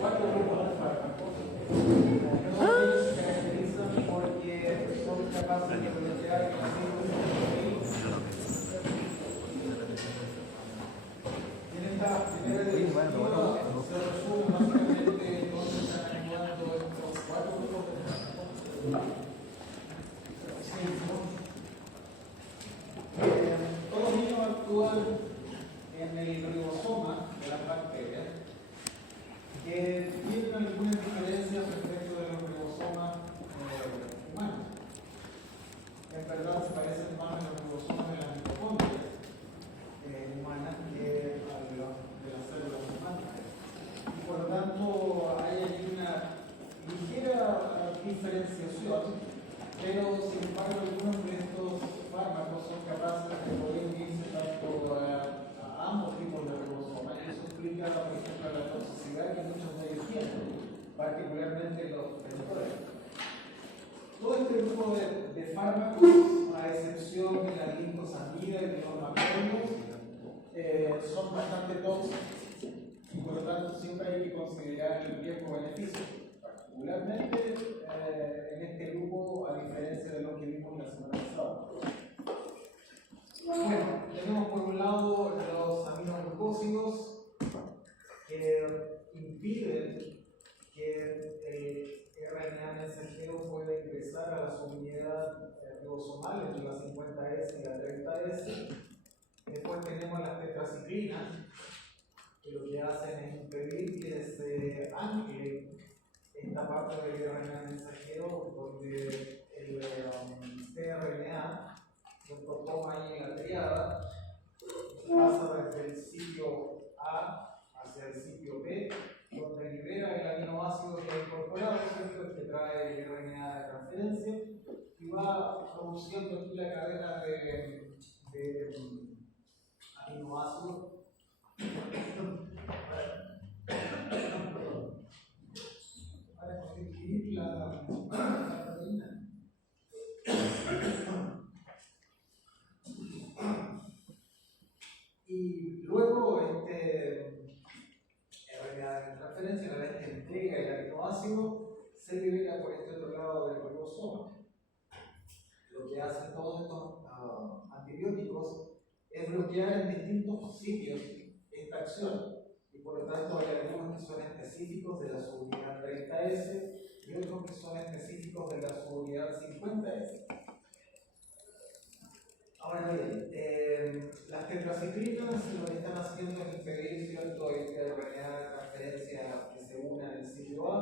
cuatro grupos de fármacos. Ellos se caracterizan porque son capaces de bloquear el en esta primera diapositiva se resume básicamente dónde están actuando estos cuatro grupos de fármacos. Todos ellos actúan en el ribosoma de las bacterias, que tienen algunas diferencias respecto de los ribosomas humanos. En verdad se parecen más a los ribosomas de las mitocondrias humanas que a los de las células humanas. Y por lo tanto hay aquí una ligera diferenciación, pero sin embargo algunos de estos fármacos son capaces de poder unirse tanto a ambos tipos de ribosomas, y eso explica, por ejemplo, la toxicidad que muchos de ellos tienen, particularmente los receptores. Todo este grupo de fármacos, a excepción de la glicosamida y de los macrólidos, son bastante tóxicos, y por lo tanto siempre hay que considerar el riesgo-beneficio, particularmente en este grupo, a diferencia de lo que vimos la semana pasada. Bueno, tenemos por un lado los aminoglucósidos que impiden que el RNA mensajero pueda ingresar a la subunidad ribosomal entre la 50S y la 30S. Después tenemos las tetraciclinas, que lo que hacen es impedir que se ancle esta parte del RNA mensajero, donde el tRNA se toma ahí en la triada, pasa desde el sitio A hacia el sitio B, donde libera el aminoácido que ha incorporado, ¿cierto? Que trae el RNA de transferencia, y va produciendo aquí la cadena de aminoácidos. Para conseguir la proteína. Y luego este RNA de transferencia, una vez que entrega el aminoácido, se libera por este otro lado del ribosoma. Lo que hacen todos estos antibióticos es bloquear en distintos sitios esta acción, y por lo tanto hay algunos que son específicos de la subunidad 30S y otros que son específicos de la subunidad 50S. Ahora bien, las tetraciclinas lo que están haciendo es impedir, ¿cierto?, este RNA de transferencia que se une al sitio A.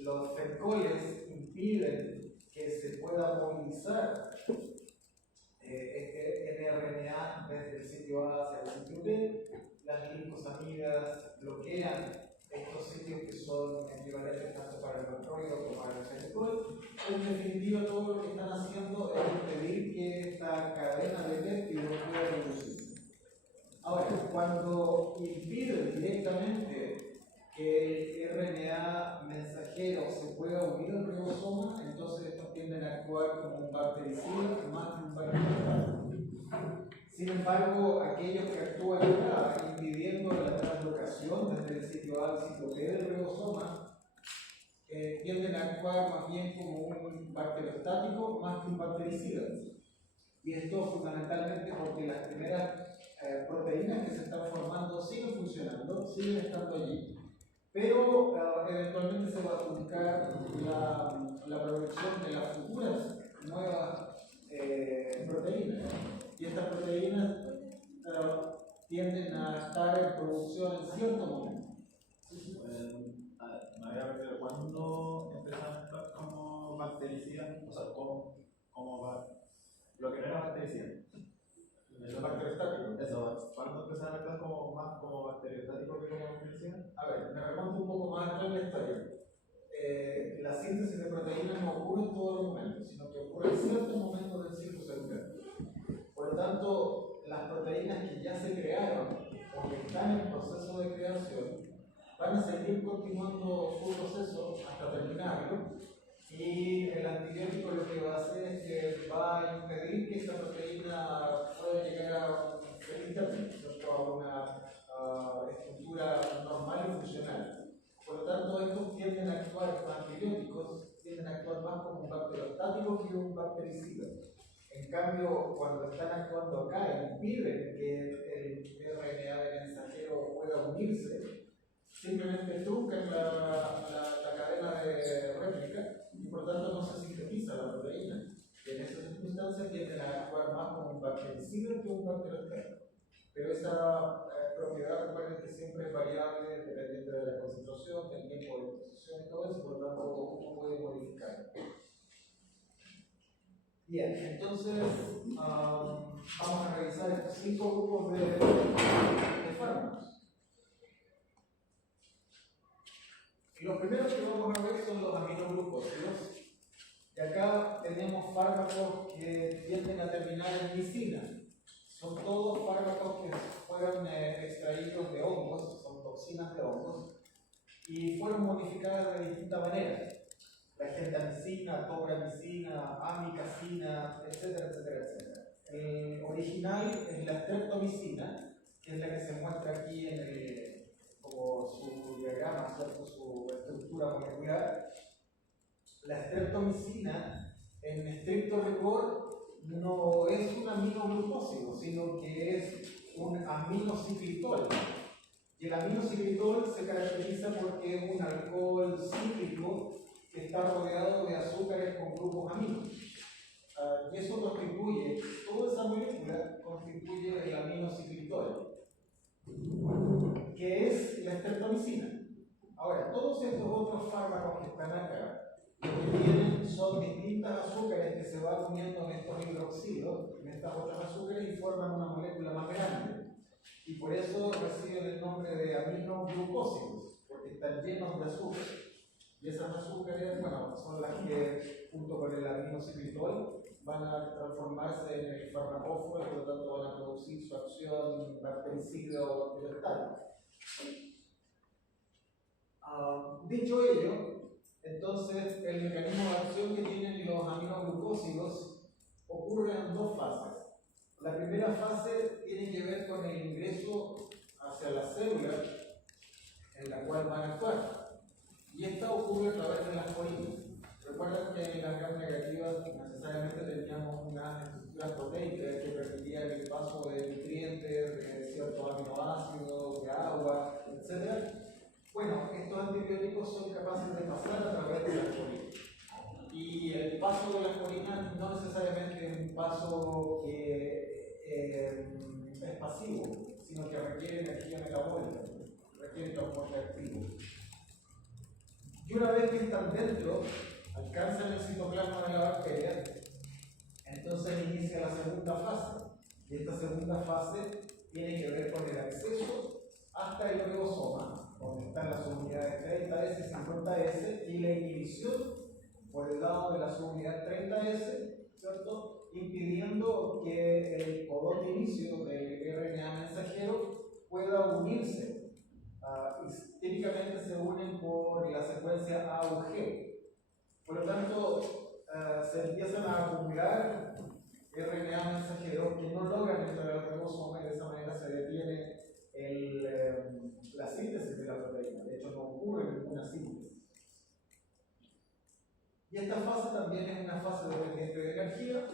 Los fencoles impiden que se pueda movilizar este mRNA desde el sitio A hacia el sitio B. Las glicosamidas bloquean estos sitios que son equivalentes tanto para el macrólido como para el fencol. En definitiva, todo lo que están haciendo es impedir que esta cadena de péptidos pueda reducirse. Ahora, cuando impiden directamente que el RNA mensajero se pueda unir al ribosoma, entonces estos tienden a actuar como un bactericida más que un bactericida. Sin embargo, aquellos que actúan acá, impidiendo la translocación desde el sitio A al sitio B del ribosoma, tienden a actuar más bien como un bacteriostático más que un bactericida. Y esto fundamentalmente porque las primeras proteínas que se están formando siguen funcionando, siguen estando allí, pero eventualmente se va a truncar la producción de las futuras nuevas proteínas. Y estas proteínas tienden a estar en producción en cierto momento. Me había perdido. ¿Cuándo empezaron a estar como bactericidas? O sea, lo que no era bactericida. Eso es bacteriostático. Eso, ¿cuándo empezaron a estar como más como bacteriostático que como bactericida? A ver, me remonto un poco más atrás en la historia. La síntesis de proteínas no ocurre en todos los momentos, sino que ocurre en ciertos momentos del ciclo celular. Por lo tanto, las proteínas que ya se crearon o que están en proceso de creación van a seguir continuando su proceso hasta terminarlo, y el antibiótico lo que va a hacer es que va a impedir que esta proteína pueda llegar a un feliz interna, ¿cierto? A una estructura normal y funcional. Por lo tanto, estos tienden a actuar, estos antibióticos, tienden a actuar más como un bacteriostático que un bactericida. En cambio, cuando están actuando acá, impiden que el RNA de mensajero pueda unirse, simplemente truncan la cadena de réplica y por lo tanto no se sintetiza la proteína. Y en esas circunstancias tienden a actuar más como un bactericida que un bacteriostático. Pero esa propiedad, recuerden que siempre es variable dependiendo de la concentración, del tiempo de exposición y todo eso, por lo tanto uno puede modificar. Bien, entonces vamos a revisar estos 5 grupos de fármacos. Y los primeros que vamos a ver son los aminoglucósidos. Y acá tenemos fármacos que tienden a terminar en lisina. Son todos fármacos que fueron extraídos de hongos, son toxinas de hongos, y fueron modificadas de distintas maneras. La gentamicina, tobramicina, amikacina, etcétera, etcétera, etcétera. El original es la streptomicina, que es la que se muestra aquí en como su diagrama, ¿cierto? Su estructura molecular. La streptomicina, en estricto rigor, no es un aminoglucósido, sino que es un aminociclitol. Y el aminociclitol se caracteriza porque es un alcohol cíclico que está rodeado de azúcares con grupos aminos. Y eso constituye, toda esa molécula constituye el aminociclitol, que es la streptomicina. Ahora, todos estos otros fármacos que están acá, lo que tienen son distintas azúcares que se van uniendo en estos hidroxilos, en estas otras azúcares, y forman una molécula más grande. Y por eso reciben el nombre de aminoglucósidos, porque están llenos de azúcar. Y esas azúcares, bueno, son las que, junto con el aminociclitol, van a transformarse en el farmacóforo y por lo tanto van a producir su acción bactericida o bacteriostática. Dicho ello, entonces el mecanismo de acción que tienen los aminoglucósidos ocurre en 2 fases. La primera fase tiene que ver con el ingreso hacia la célula en la cual van a actuar. Y esta ocurre a través de las corinas. Recuerden que en las gram negativas necesariamente teníamos unas estructuras proteicas que permitían el paso de nutrientes, de ciertos aminoácidos, de agua, etc. Bueno, estos antibióticos son capaces de pasar a través de las corinas. Y el paso de las corinas no necesariamente es un paso que es pasivo, sino que requiere energía metabólica, requiere transporte activo. Y una vez que están dentro, alcanzan el citoplasma de la bacteria, entonces inicia la segunda fase. Y esta segunda fase tiene que ver con el acceso hasta el ribosoma, donde están las unidades 30S y 50S, y la inhibición por el lado de la subunidad 30S, ¿cierto? Impidiendo que el codón de inicio del RNA mensajero pueda unirse. Y típicamente se unen por la secuencia A u G. Por lo tanto, se empiezan a acumular RNA mensajeros que no logran entrar al ribosoma y de esa manera se detiene la síntesis de la proteína. De hecho, no ocurre ninguna síntesis. Y esta fase también es una fase dependiente de energía,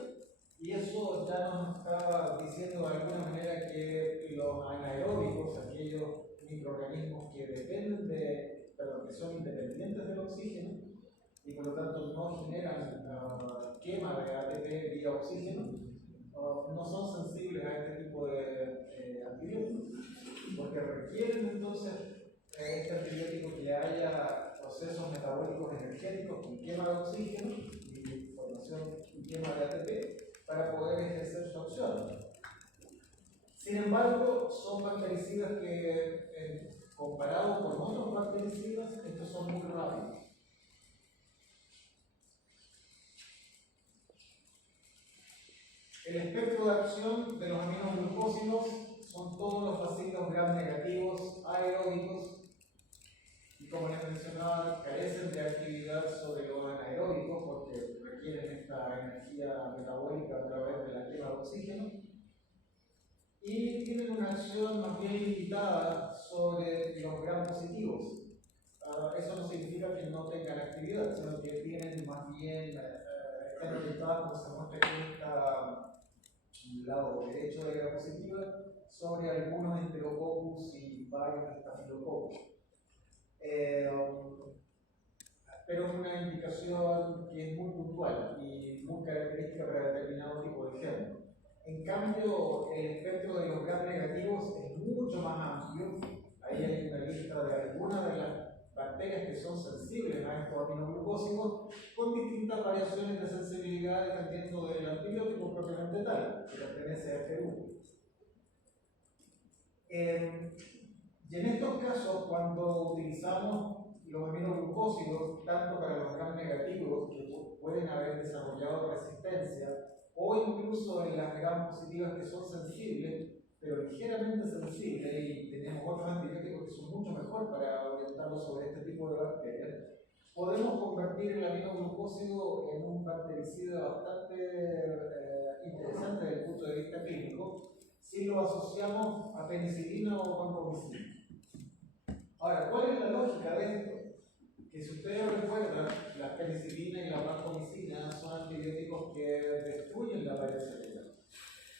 y eso ya nos está diciendo de alguna manera que los anaeróbicos, aquellos microorganismos que dependen que son independientes del oxígeno y por lo tanto no generan quema de ATP vía oxígeno, no son sensibles a este tipo de antibióticos, porque requieren entonces este antibiótico que haya procesos metabólicos energéticos con quema de oxígeno y formación y quema de ATP para poder ejercer su acción. Sin embargo, son bactericidas que, comparados con otros bactericidas, estos son muy rápidos. El espectro de acción de los aminoglucósidos son todos los bacilos gram negativos aeróbicos, y como les mencionaba, carecen de actividad sobre los anaeróbicos porque requieren esta energía metabólica a través de la quema de oxígeno. y tienen una acción más bien limitada sobre los gram positivos. Eso no significa que no tengan actividad, sino que tienen más bien, están orientadas, como se muestra aquí en el lado derecho de la diapositiva, sobre algunos enterococcus y varios estafilococcus. Pero es una indicación que es muy puntual y muy característica para determinado tipo de germen. En cambio, el espectro de los gram negativos es mucho más amplio. Ahí hay una lista de algunas de las bacterias que son sensibles a estos aminoglucósidos, con distintas variaciones de sensibilidad dependiendo del antibiótico propiamente tal, que pertenece a este grupo. Y en estos casos, cuando utilizamos los aminoglucósidos, tanto para los gram negativos, que pueden haber desarrollado resistencia, o incluso en las gram positivas que son sensibles, pero ligeramente sensibles, y tenemos otros antibióticos que son mucho mejor para orientarlos sobre este tipo de bacterias, podemos convertir el aminoglucósido en un bactericida bastante interesante desde el punto de vista clínico, si lo asociamos a penicilina o vancomicina. Ahora, ¿cuál es la lógica de esto? Que si ustedes recuerdan, la penicilina y la vancomicina son antibióticos que destruyen la pared celular.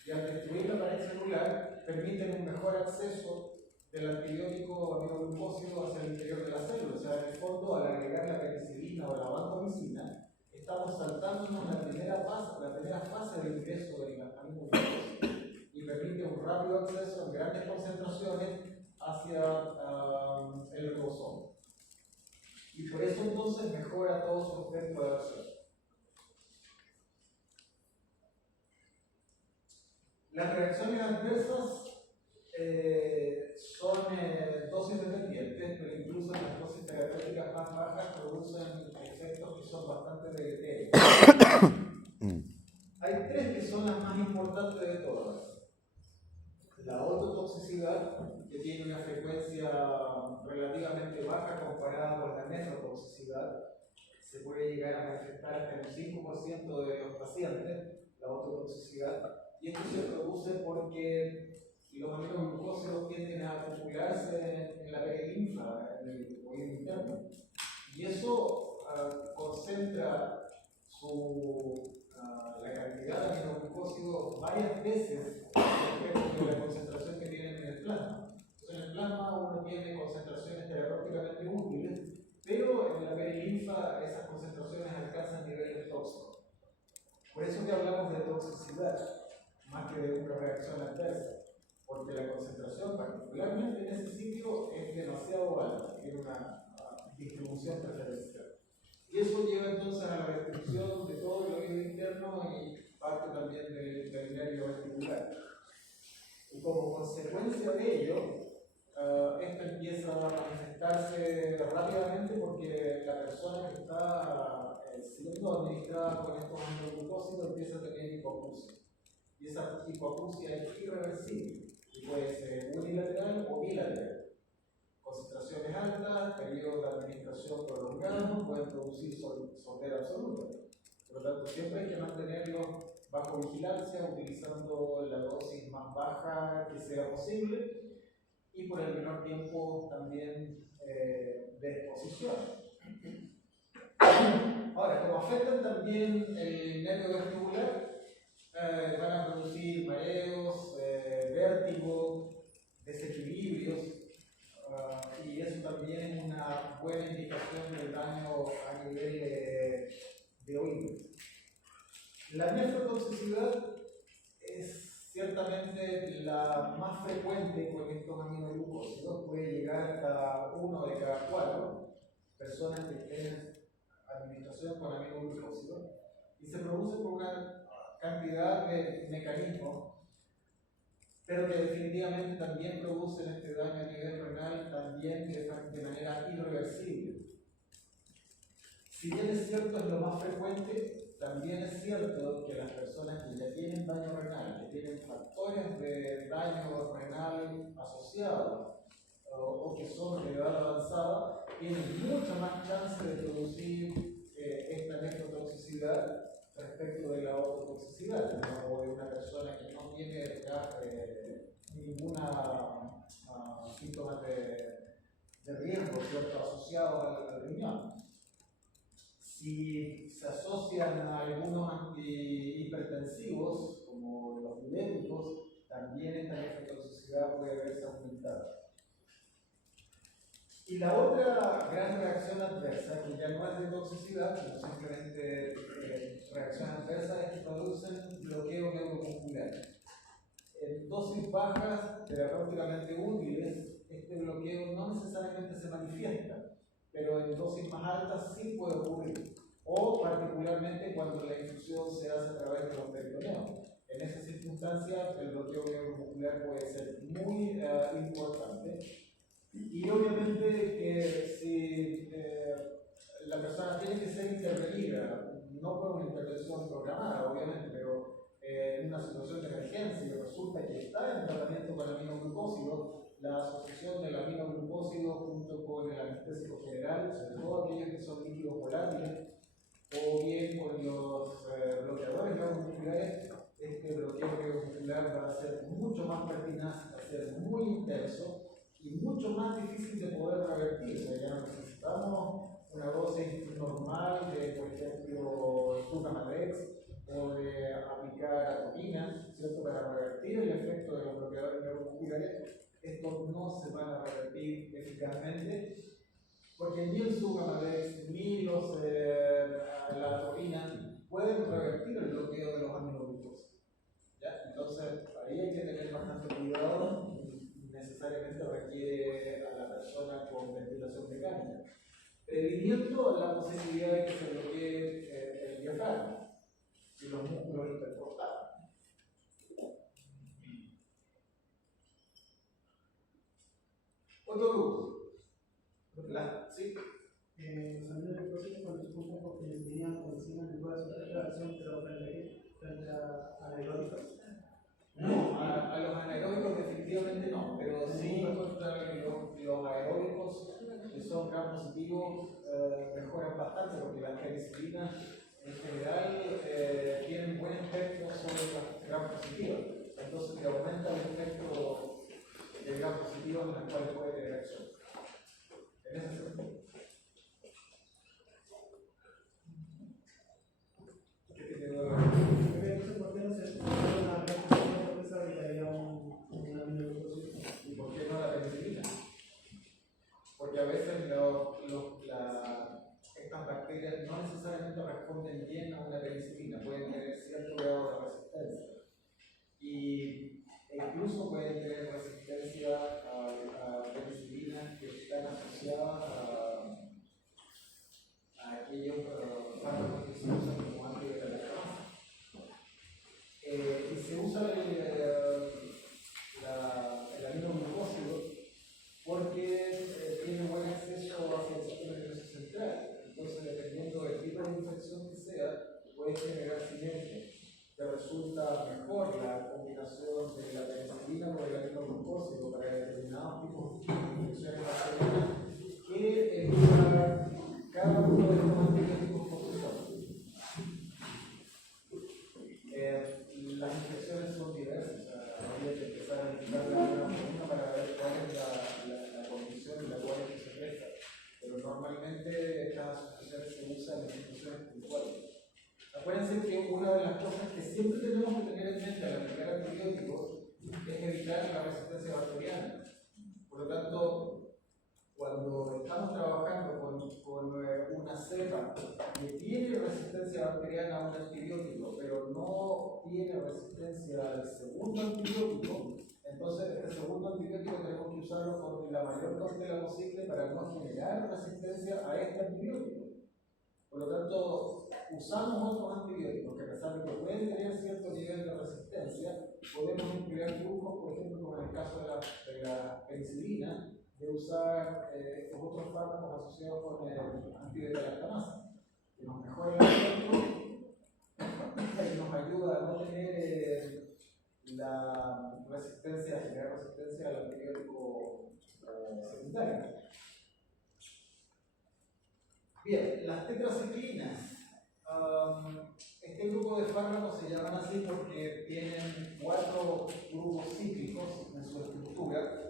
Y al destruir la pared celular, permiten un mejor acceso del antibiótico aminoglucósido hacia el interior de la célula. O sea, en el fondo, al agregar la penicilina o la vancomicina, estamos saltándonos la primera fase del ingreso del aminoglucósido y permite un rápido acceso en grandes concentraciones hacia el ribosoma. Y por eso entonces mejora todo su efecto de acción. Las reacciones adversas son dosis dependientes, pero incluso en las dosis terapéuticas más bajas producen efectos que son bastante deleterios. Hay tres que son las más importantes de todas. La ototoxicidad, que tiene una frecuencia relativamente baja comparada con la nefrotoxicidad, se puede llegar a manifestar hasta el 5% de los pacientes, la ototoxicidad, y esto se produce porque los aminoglucósidos tienden a acumularse en la perilinfa, en el oído interno, y eso concentra la cantidad de aminoglucósidos varias veces respecto de la concentración que tienen en el plasma. Entonces, en el plasma uno tiene concentraciones terapéuticamente útiles, pero en la perilinfa esas concentraciones alcanzan niveles tóxicos. Por eso que hablamos de toxicidad, más que de una reacción adversa, porque la concentración, particularmente en ese sitio, es demasiado alta, tiene una distribución preferencial. Y eso lleva entonces a la restricción de todo el oído interno y parte también del nervio vestibular. Y como consecuencia de ello, esto empieza a manifestarse rápidamente porque la persona que está siendo administrada con estos aminoglucósidos empieza a tener hipoacusia. Y esa hipoacusia es irreversible y puede ser unilateral o bilateral. Concentraciones altas, periodos de administración prolongados pueden producir sordera absoluta. Por lo tanto, siempre hay que mantenerlo bajo vigilancia, utilizando la dosis más baja que sea posible y por el menor tiempo también de exposición. Ahora, como afectan también el nervio vestibular, van a producir mareos, vértigo, desequilibrios, y eso también es una buena indicación del daño a nivel de oído. La nefrotoxicidad es ciertamente la más frecuente con estos aminoglucósidos, puede llegar hasta 1 de cada 4 personas que tienen administración con aminoglucósidos y se produce por una cantidad de mecanismos, pero que definitivamente también producen este daño a nivel renal también de manera irreversible. Si bien es cierto es lo más frecuente, también es cierto que las personas que ya tienen daño renal, que tienen factores de daño renal asociados o que son de edad avanzada, tienen mucha más chance de producir esta nefrotoxicidad respecto de la ototoxicidad, o de una persona que no tiene ninguna síntomas de riesgo, ¿cierto?, asociados al riñón. Si se asocian a algunos antihipertensivos, como los diuréticos, también esta nefrotoxicidad puede verse aumentada. Y la otra gran reacción adversa, que ya no es de toxicidad, sino simplemente reacción adversa, es que producen bloqueo neuromuscular. En dosis bajas, terapéuticamente útiles, este bloqueo no necesariamente se manifiesta, pero en dosis más altas sí puede ocurrir, o particularmente cuando la infusión se hace a través de los peritoneos. En esa circunstancia, el bloqueo neuromuscular puede ser muy importante. Y obviamente que si la persona tiene que ser intervenida, no por una intervención programada, obviamente, pero en una situación de emergencia y resulta que está en tratamiento con aminoglucósido, la asociación del aminoglucósido junto con el anestésico general, sobre todo aquellos que son líquidos volátiles, o bien con los bloqueadores neuromusculares, este bloqueo neuromuscular va a ser mucho más pertinaz, va a ser muy intenso y mucho más difícil de poder revertir. O sea, ya no necesitamos una dosis normal de, por ejemplo, Sucamadex o de aplicar atopina, ¿cierto?, para revertir el efecto de los bloqueadores neuromusculares. Estos no se van a revertir eficazmente porque ni el Sucamadex ni la atopina pueden revertir el bloqueo de los aminoglucósidos. Entonces, ahí hay que tener bastante cuidado. Necesariamente requiere a la persona con ventilación mecánica, previniendo la posibilidad de que se bloquee el diafragma y los músculos intercortados. Otro grupo. ¿Sí? Los aminoglucósidos cuando se juntan con penicilina o enzimas no puede hacer reacción, pero frente a anaeróbicos. No, a los anaeróbicos definitivamente no, pero sí contra los aeróbicos que son gram positivos mejoran bastante porque las penicilinas en general tienen buen efecto sobre las gram positivas, entonces te aumenta el efecto de gram positivos en las cuales puede tener acción. En ese sentido. ¿Qué te quedó? ¿Y por qué no la penicilina? Porque a veces estas bacterias no necesariamente responden bien a una penicilina, pueden tener cierto grado de resistencia. Y incluso pueden tener resistencia a penicilinas que están asociadas a aquellos fármacos que se usan como antibióticos. Y se usa el aminoglucósido porque tiene buen acceso hacia el sistema nervioso central. Entonces, dependiendo del tipo de infección que sea, puede generar sinergia. Te resulta mejor la combinación de la penicilina con el aminoglucósido para determinados tipos de infecciones bacterianas que usar cada uno de los antibióticos por sí solo. Las infecciones son diversas, habría que empezar a indicarlas una por una para ver cuál es la condición en la cual se presta. Pero normalmente estas asociaciones se usan en instituciones puntuales. Acuérdense que una de las cosas que siempre tenemos que tener en mente al aplicar antibióticos es evitar la resistencia bacteriana. Por lo tanto, cuando estamos trabajando con una cepa que tiene resistencia bacteriana a un antibiótico, pero no tiene resistencia al segundo antibiótico, entonces este segundo antibiótico tenemos que usarlo con la mayor cautela posible para no generar resistencia a este antibiótico. Por lo tanto, usamos otros antibióticos que a pesar de que pueden tener cierto nivel de resistencia, podemos emplear trucos, por ejemplo, como en el caso de la penicilina, de usar estos otros fármacos asociados con el antibeta-lactamasa, que nos mejora el efecto y nos ayuda a no tener la resistencia, a generar resistencia al antibiótico secundario. Bien, las tetraciclinas Este grupo de fármacos se llaman así porque tienen 4 grupos cíclicos en su estructura.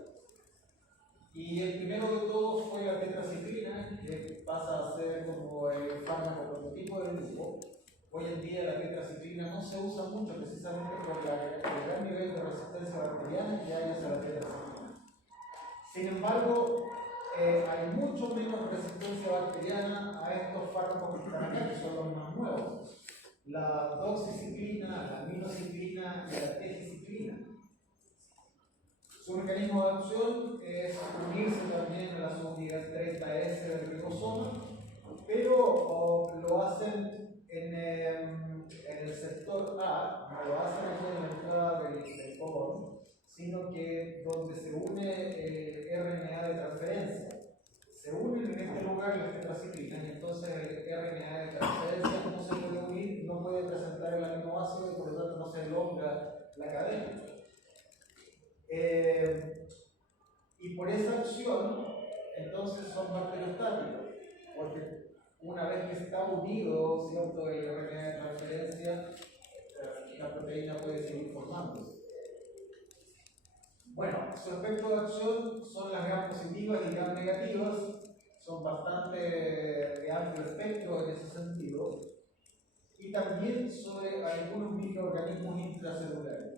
Y el primero de todos fue la tetraciclina, que pasa a ser como el fármaco prototipo del grupo. Hoy en día la tetraciclina no se usa mucho precisamente por el gran nivel de resistencia bacteriana que hay hacia la tetraciclina. Sin embargo, hay mucho menos resistencia bacteriana a estos fármacos que están acá, que son los más nuevos. La doxiciclina, la aminociclina y la tegiciclina. Su mecanismo de acción es unirse también a la subunidad 30S del ribosoma, pero lo hacen en el sector A, no lo hacen aquí en la entrada del codón, sino que donde se une el RNA de transferencia. Se unen en este lugar las tetraciclinas y entonces el RNA de transferencia no se puede unir, no puede presentar el aminoácido y por lo tanto no se elonga la cadena. Y por esa acción, entonces son bacteriostáticos, porque una vez que está unido, ¿cierto?, el RNA de transferencia, la proteína puede seguir formándose. Bueno, su efecto de acción son las gram positivas y gram negativas, son bastante de amplio espectro en ese sentido, y también sobre algunos microorganismos intracelulares.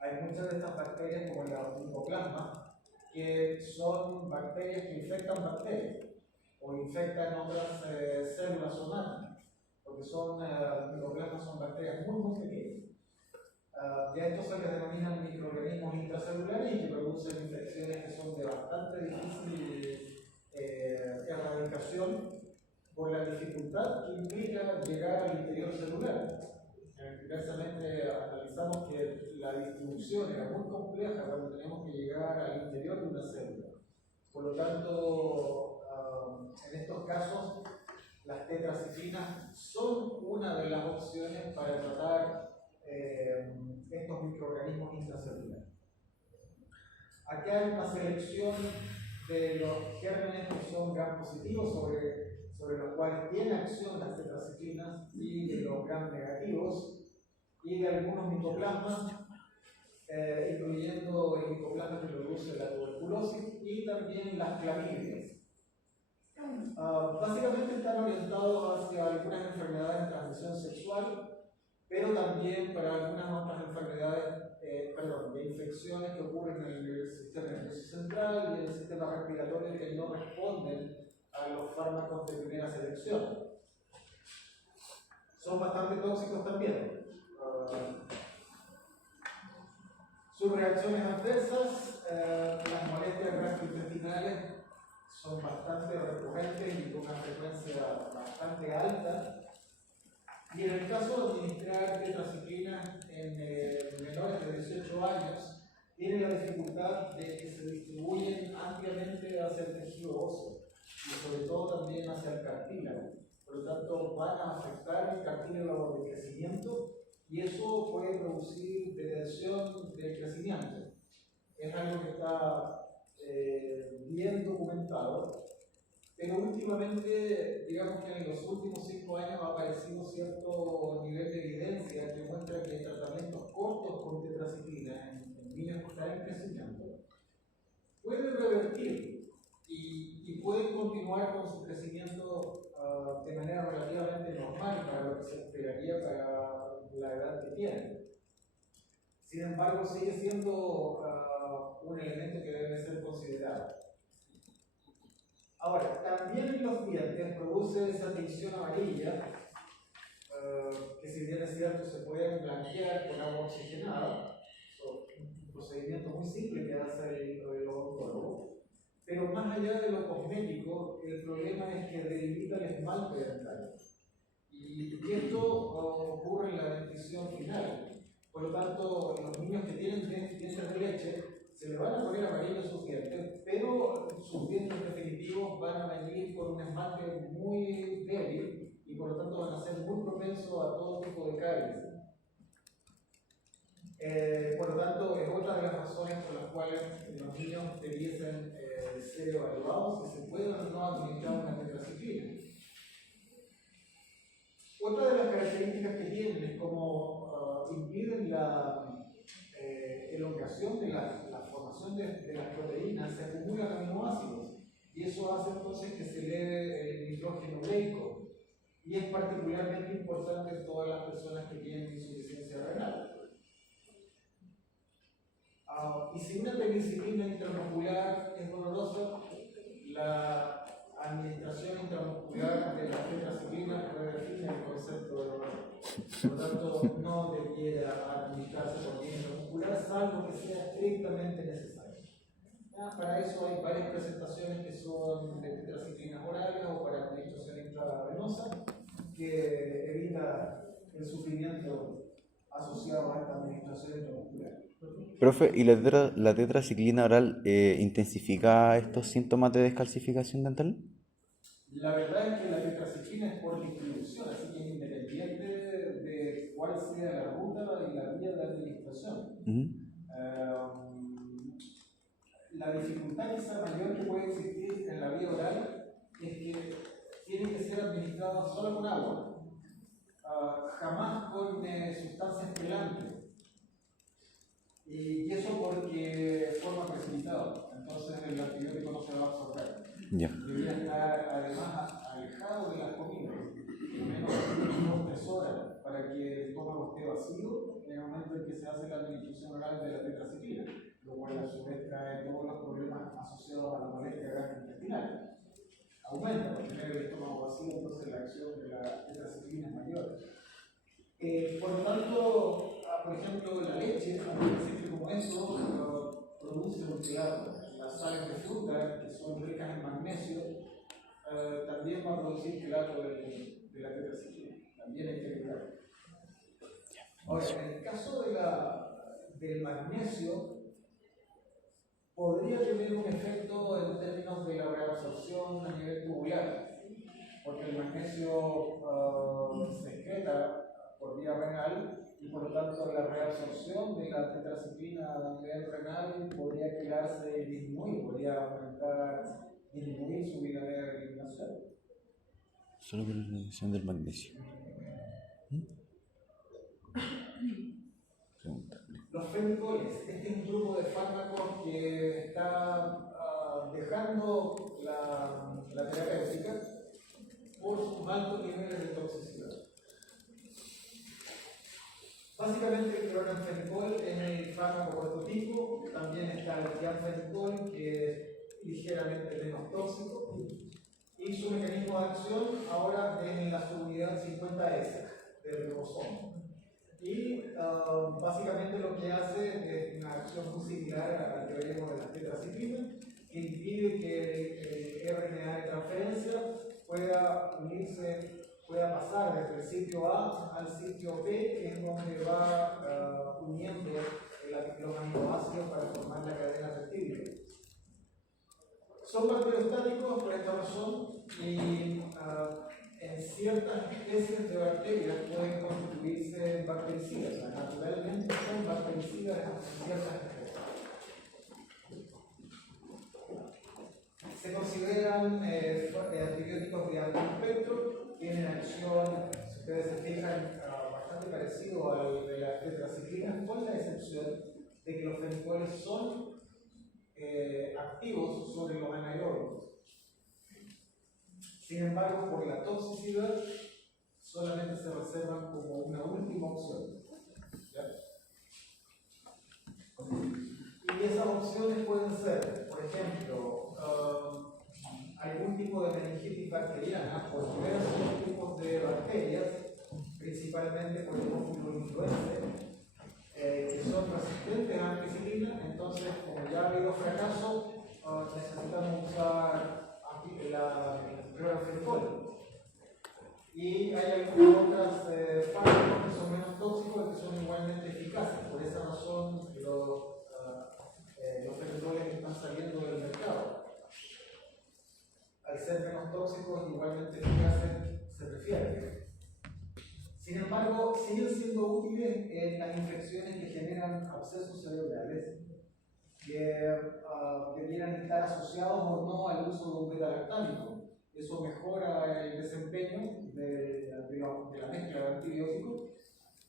Hay muchas de estas bacterias, como la micoplasma, que son bacterias que infectan bacterias o infectan otras células somáticas, porque micoplasmas son bacterias muy pequeñas. Ya estos se les denominan microorganismos intracelulares y que producen infecciones que son de bastante difícil erradicación por la dificultad que implica llegar al interior celular. Diversamente analizamos que la distribución era muy compleja cuando tenemos que llegar al interior de una célula. Por lo tanto, en estos casos, las tetraciclinas son una de las opciones para tratar estos microorganismos intracelulares. Aquí hay una selección de los gérmenes que son gram positivos sobre los cuales tiene acción las tetraciclinas y de los gram negativos y de algunos micoplasmas, incluyendo el micoplasma que produce la tuberculosis y también las clamidias. Básicamente están orientados hacia algunas enfermedades de transmisión sexual, pero también para algunas otras enfermedades, de infecciones que ocurren en el sistema nervioso central y en el sistema respiratorio que no responden a los fármacos de primera selección. Son bastante tóxicos también. Sus reacciones adversas, las molestias gastrointestinales son bastante recurrentes y con una frecuencia bastante alta. Y en el caso de administrar tetraciclina en menores de 18 años, tiene la dificultad de que se distribuyen ampliamente hacia el tejido óseo y sobre todo también hacia el cartílago. Por lo tanto, van a afectar el cartílago de crecimiento y eso puede producir detención del crecimiento. Es algo que está bien documentado. Pero últimamente, digamos que en los últimos 5 años ha aparecido cierto nivel de evidencia que muestra que tratamientos cortos con tetraciclina en niños que están en crecimiento pueden revertir y pueden continuar con su crecimiento de manera relativamente normal para lo que se esperaría para la edad que tienen. Sin embargo, sigue siendo un elemento que debe ser considerado. Ahora, también en los dientes produce esa tinción amarilla, que si bien es cierto se puede blanquear con agua oxigenada, un procedimiento muy simple que hace el odontólogo, pero más allá de lo cosmético, el problema es que debilita el esmalte dental. Y esto ocurre en la dentición final. Por lo tanto, los niños que tienen dientes de leche se les van a poner amarillos sus dientes, pero sus dientes definitivos van a venir con un esmalte muy débil y por lo tanto van a ser muy propensos a todo tipo de caries. Por lo tanto, es otra de las razones por las cuales los niños debiesen ser evaluados si se puede o no administrar una tetraciclina. Otra de las características que tienen es como impiden la elongación de la formación de las proteínas, se acumulan aminoácidos y eso hace entonces que se eleve el nitrógeno ureico y es particularmente importante en todas las personas que tienen insuficiencia renal. Y si una penicilina intramuscular es dolorosa, la administración intramuscular de la tetraciclina redefine el concepto de dolor. Por lo tanto, no debiera administrarse por vía intramuscular, salvo que sea estrictamente necesario. Para eso hay varias presentaciones que son de tetraciclinas orales o para administración intravenosa, que evita el sufrimiento asociado a esta administración intramuscular. Profe, ¿y la tetraciclina oral intensifica estos síntomas de descalcificación dental? La verdad es que la tetraciclina es por distribución, así que es independiente de cuál sea la ruta y la vía de administración. La dificultad quizá mayor que puede existir en la vía oral es que tiene que ser administrada solo con agua, jamás con sustancias quelantes. Y eso porque forma precipitado, entonces el antibiótico no se va a absorber. Debería estar además alejado de las comidas, menos de 3 horas, para que el estómago esté vacío en el momento en que se hace la administración oral de la tetraciclina, lo cual a su vez trae todos los problemas asociados a la molestia gastrointestinal. Aumenta por tener el estómago vacío, entonces la acción de la tetraciclina es mayor. Por lo tanto, por ejemplo, la leche, así como eso, produce un quelato. Las sales de fruta, que son ricas en magnesio, también va a producir quelato de la tetraciclina. También hay que evitarlo. Ahora, en el caso del magnesio, podría tener un efecto en términos de la reabsorción a nivel tubular, porque el magnesio se excreta por vía renal y por lo tanto la reabsorción de la tetraciclina a nivel renal podría quedarse y disminuir, podría aumentar, disminuir su vía de eliminación. Solo por la eliminación del magnesio. Los fenicoles, este es un grupo de fármacos que está dejando la terapéutica por sus altos niveles de toxicidad. Básicamente el cloranfenicol es el fármaco prototipo, también está el tianfenicol, que es ligeramente menos tóxico, y su mecanismo de acción ahora es en la subunidad 50S del ribosomo. Y básicamente lo que hace es una acción muy similar al que veremos de la tetraciclina, que impide que el RNA de transferencia pueda unirse, pueda pasar desde el sitio A al sitio B, que es donde va uniendo los aminoácidos para formar la cadena peptídica. Son bacteriostáticos por esta razón y en ciertas especies de bacterias pueden constituirse bactericidas. Naturalmente son bactericidas en ciertas especies. Se consideran antibióticos de alto espectro, tienen acción, si ustedes se fijan, bastante parecido al de las tetraciclinas, con la excepción de que los fenicoles son activos sobre los anaerobios. Sin embargo, por la toxicidad, solamente se reservan como una última opción. ¿Ya? Y esas opciones pueden ser, por ejemplo, algún tipo de meningitis bacteriana por diversos tipos de bacterias, principalmente por el Haemophilus influenzae, que son resistentes a la ampicilina. Entonces, como ya ha habido fracaso, necesitamos usar el cloranfenicol. Y hay algunas otras fármacos que son menos tóxicos y que son igualmente eficaces. Por esa razón, los fenicoles están saliendo del mercado. Al ser menos tóxicos, igualmente eficaces, se prefieren. Sin embargo, siguen siendo útiles en las infecciones que generan abscesos cerebrales, que debieran estar asociados o no al uso de un beta-lactámico. Eso mejora el desempeño de la mezcla de antibióticos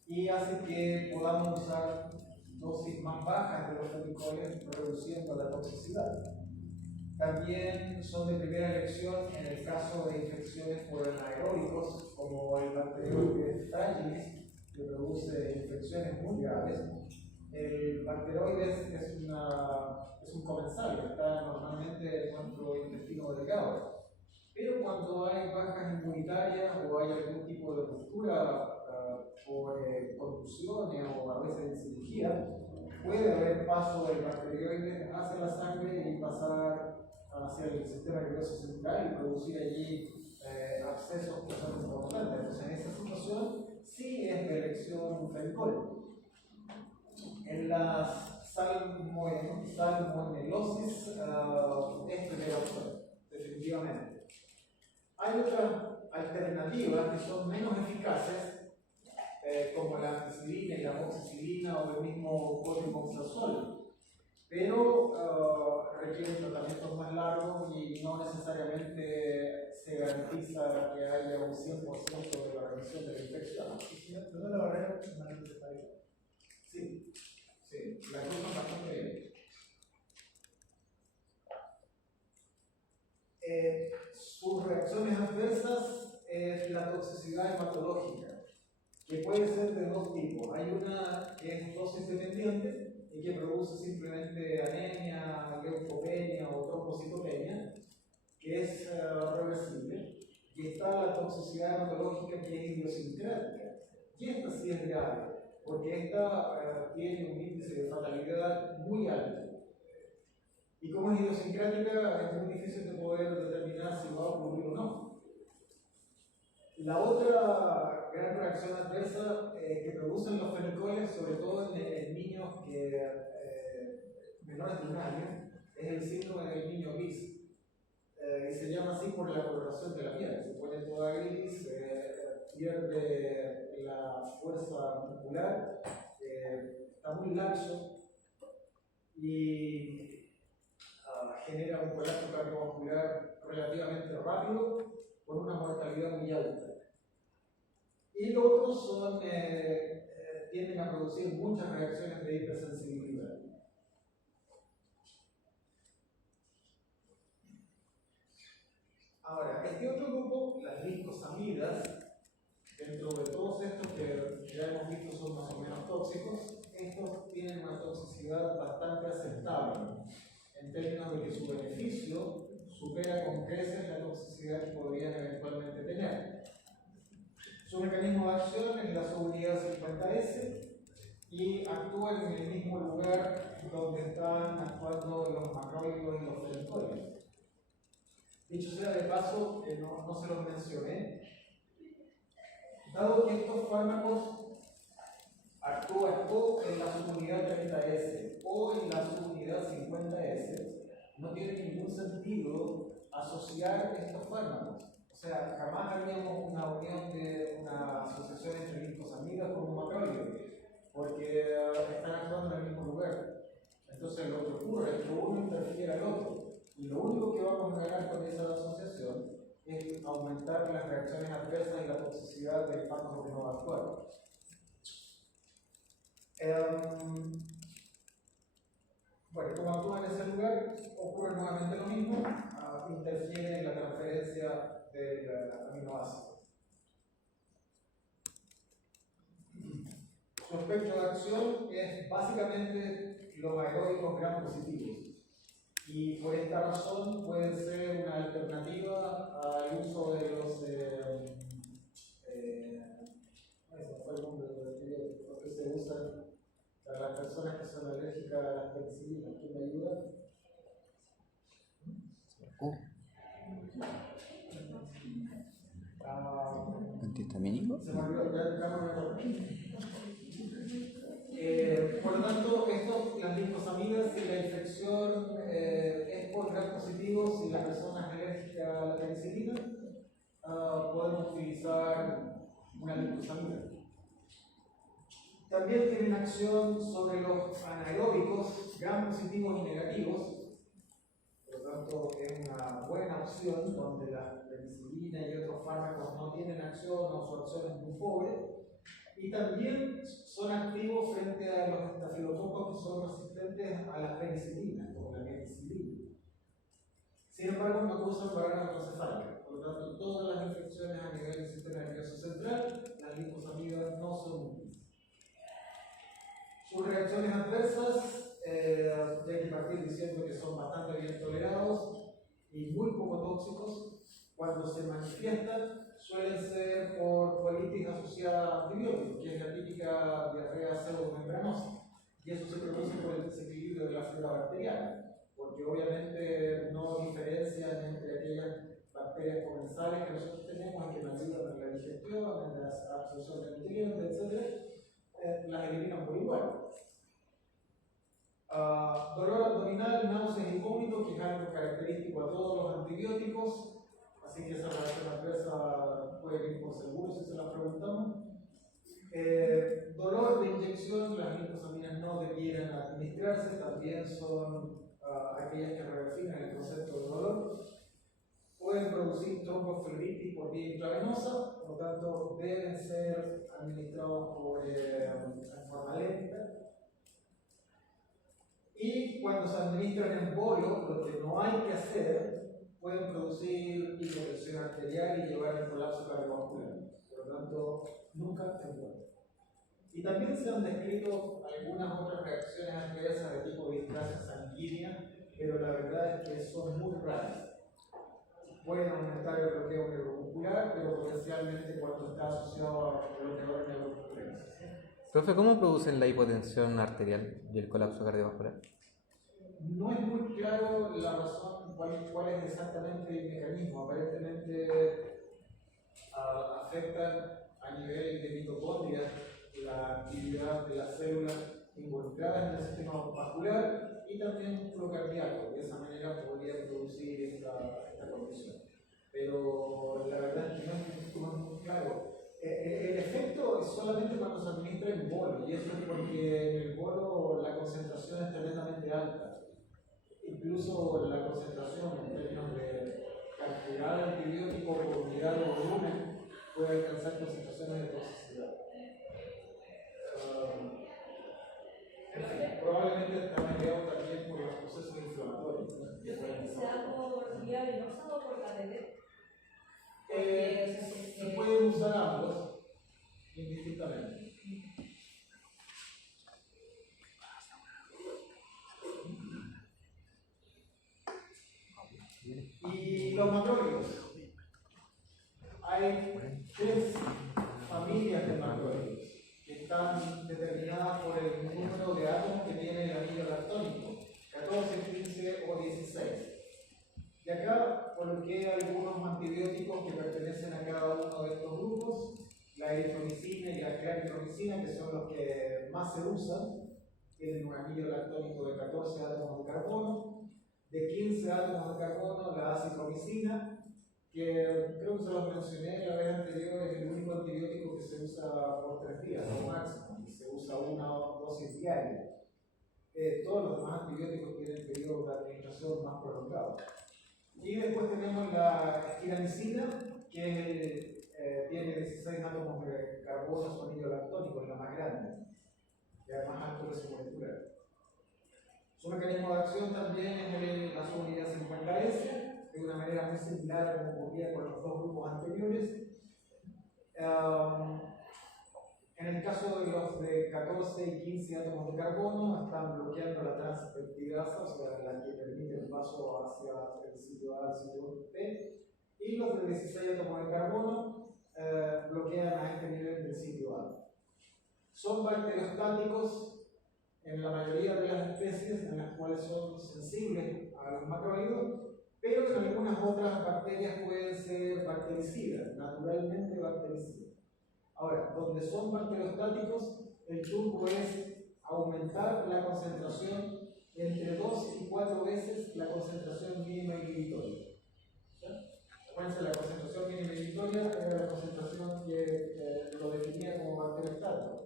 y hace que podamos usar dosis más bajas de los fenicoles, reduciendo la toxicidad. También son de primera elección en el caso de infecciones por anaeróbicos, como el Bacteroides fragilis, que produce infecciones muy graves. El Bacteroides es un comensal que está normalmente en nuestro intestino delgado. Pero cuando hay bajas inmunitarias o hay algún tipo de ruptura por contusiones o a veces en cirugía, puede haber paso del bacterioide hacia la sangre y pasar hacia el sistema nervioso central y producir allí abscesos que son importantes. Entonces, en esa situación sí es de elección un fenicol. En las salmonelosis es primera opción, definitivamente. Hay otras alternativas que son menos eficaces, como la ampicilina y la amoxicilina o el mismo cotrimoxazol, pero requieren tratamientos más largos y no necesariamente se garantiza que haya un 100% de la remisión de la infección. ¿Dónde la barrera necesaria? Sí, sí, la cruzan bastante bien. Sus reacciones adversas es la toxicidad hematológica, que puede ser de dos tipos. Hay una que es dosis dependiente y que produce simplemente anemia, leucopenia o trombocitopenia, que es reversible. Y está la toxicidad hematológica, que es idiosincrática. Y esta sí es grave, porque esta tiene un índice de fatalidad muy alto. Y como es idiosincrática, es muy difícil de poder determinar si va a ocurrir o no. La otra gran reacción adversa que producen los fenicoles, sobre todo en niños menores de un año, es el síndrome del niño gris. Y se llama así por la coloración de la piel. Se pone toda gris, pierde la fuerza muscular, está muy laxo y genera un colapso cardiovascular relativamente rápido con una mortalidad muy alta. Y los otros tienden a producir muchas reacciones de hipersensibilidad. Ahora, este otro grupo, las licosamidas, dentro de todos estos que ya hemos visto son más o menos tóxicos, estos tienen una toxicidad bastante aceptable, en términos de que su beneficio supera con creces la toxicidad que podrían eventualmente tener. Su mecanismo de acción es la subunidad 50S y actúan en el mismo lugar donde están actuando los macrólidos y los fenicoles. Dicho sea de paso, no se los mencioné, dado que estos fármacos actúan o en la subunidad 30S o en la subunidad 50S, no tiene ningún sentido asociar estos fármacos. O sea, jamás haríamos una unión de una asociación entre licosamidas con un macrólido, porque están actuando en el mismo lugar. Entonces lo que ocurre es que uno interfiere al otro. Y lo único que vamos a ganar con esa asociación es aumentar las reacciones adversas y la toxicidad del fármaco que no va a actuar. Bueno, como actúa en ese lugar, ocurre nuevamente lo mismo, interfiere en la transferencia del aminoácido. Su espectro de acción es básicamente los aeróbicos gram positivos. Y por esta razón pueden ser una alternativa al uso de los que se usan para las personas que son alérgicas a las penicilinas. ¿Quién me ayuda? ¿Antihistamínico? Se me olvidó, ya no me acuerdo. Por lo tanto, las licosamidas, si la infección es por gram positivo, si la persona es alérgica a la penicilina, podemos utilizar una licosamida. También tienen acción sobre los anaeróbicos, gram positivos y negativos. Por lo tanto, es una buena opción donde la Y también son activos frente a los estafilococos que son resistentes a las penicilinas, como la penicilina. Sin embargo, no causan barrera macrocefálica. Por lo tanto, todas las infecciones a nivel del sistema nervioso central, las linfosamidas no son útiles. Sus reacciones adversas, hay que partir diciendo que son bastante bien tolerados y muy poco tóxicos. Cuando se manifiestan, suelen ser por colitis asociada a antibióticos, que es la típica diarrea pseudomembranosa. Y eso se produce por el desequilibrio de la flora bacteriana, porque obviamente no diferencian entre aquellas bacterias comensales que nosotros tenemos, que nos ayudan en la digestión, en la absorción de nutrientes, etc., las eliminan por igual. Dolor abdominal, náuseas y vómito, que es algo característico a todos los antibióticos, así que esa reacción adversa puede ir por seguro si se la preguntamos. Dolor de inyección, las linfosaminas no debieran administrarse, también son aquellas que refinan el concepto de dolor. Pueden producir tromboflebitis por vía intravenosa, por lo tanto deben ser administrados en forma lenta. Y cuando se administran en bolo, lo que no hay que hacer, pueden producir hipotensión arterial y llevar al colapso cardiovascular. Por lo tanto, nunca en bolo. Y también se han descrito algunas otras reacciones adversas de tipo distrasia sanguínea, pero la verdad es que son muy raras. Pueden aumentar el bloqueo neuromuscular, pero potencialmente cuando está asociado a bloqueadores neuromusculares. Profe, ¿cómo producen la hipotensión arterial y el colapso cardiovascular? No es muy claro la razón, cuál es exactamente el mecanismo. Aparentemente afectan a nivel de mitocondria la actividad de las células involucradas en el sistema vascular y también músculo cardíaco. De esa manera podría producir esta condición. Pero la verdad es que no es muy claro. El efecto es solamente cuando se administra en bolo, y eso es porque en el bolo la concentración es tremendamente alta. Incluso la concentración en términos de cantidad de antibiótico por unidad de volumen puede alcanzar concentraciones de toxicidad. En fin, probablemente está mediado también por los procesos inflamatorios. ¿Se da por vía venosa o por catéter? Se pueden usar ambos indistintamente. Y los macrólidos. Hay 3 familias de macrólidos que están determinadas por el número de átomos que tiene el anillo lactónico, 14, 15 o 16. Y acá coloqué algunos antibióticos que pertenecen a cada uno de estos grupos, la eritromicina y la claritromicina, que son los que más se usan, tienen un anillo lactónico de 14 átomos de carbono, de 15 átomos de carbono la acitromicina, que creo que se los mencioné la vez anterior, es el único antibiótico que se usa por 3 días, o máximo, y se usa una dosis diaria. Todos los demás antibióticos tienen periodos de administración más prolongados. Y después tenemos la estiramicina, que tiene 16 átomos de carbono, su anillo lactónico, es la más grande, y además alto que su molecular. Su mecanismo de acción también es la subunidad 50S, de una manera muy similar a como ocurría con los 2 grupos anteriores. En el caso de los de 14 y 15 átomos de carbono, están bloqueando la transpeptidasa, o sea, la que permite el paso hacia el sitio A al sitio B, y los de 16 átomos de carbono bloquean a este nivel del sitio A. Son bacteriostáticos en la mayoría de las especies en las cuales son sensibles a los macrólidos, pero en algunas otras bacterias pueden ser bactericidas, naturalmente bactericidas. Ahora, donde son bacteriostáticos, el truco es aumentar la concentración entre 2 y 4 veces la concentración mínima inhibitoria. Acuérdense, la concentración mínima inhibitoria era la concentración que lo definía como bacteriostático.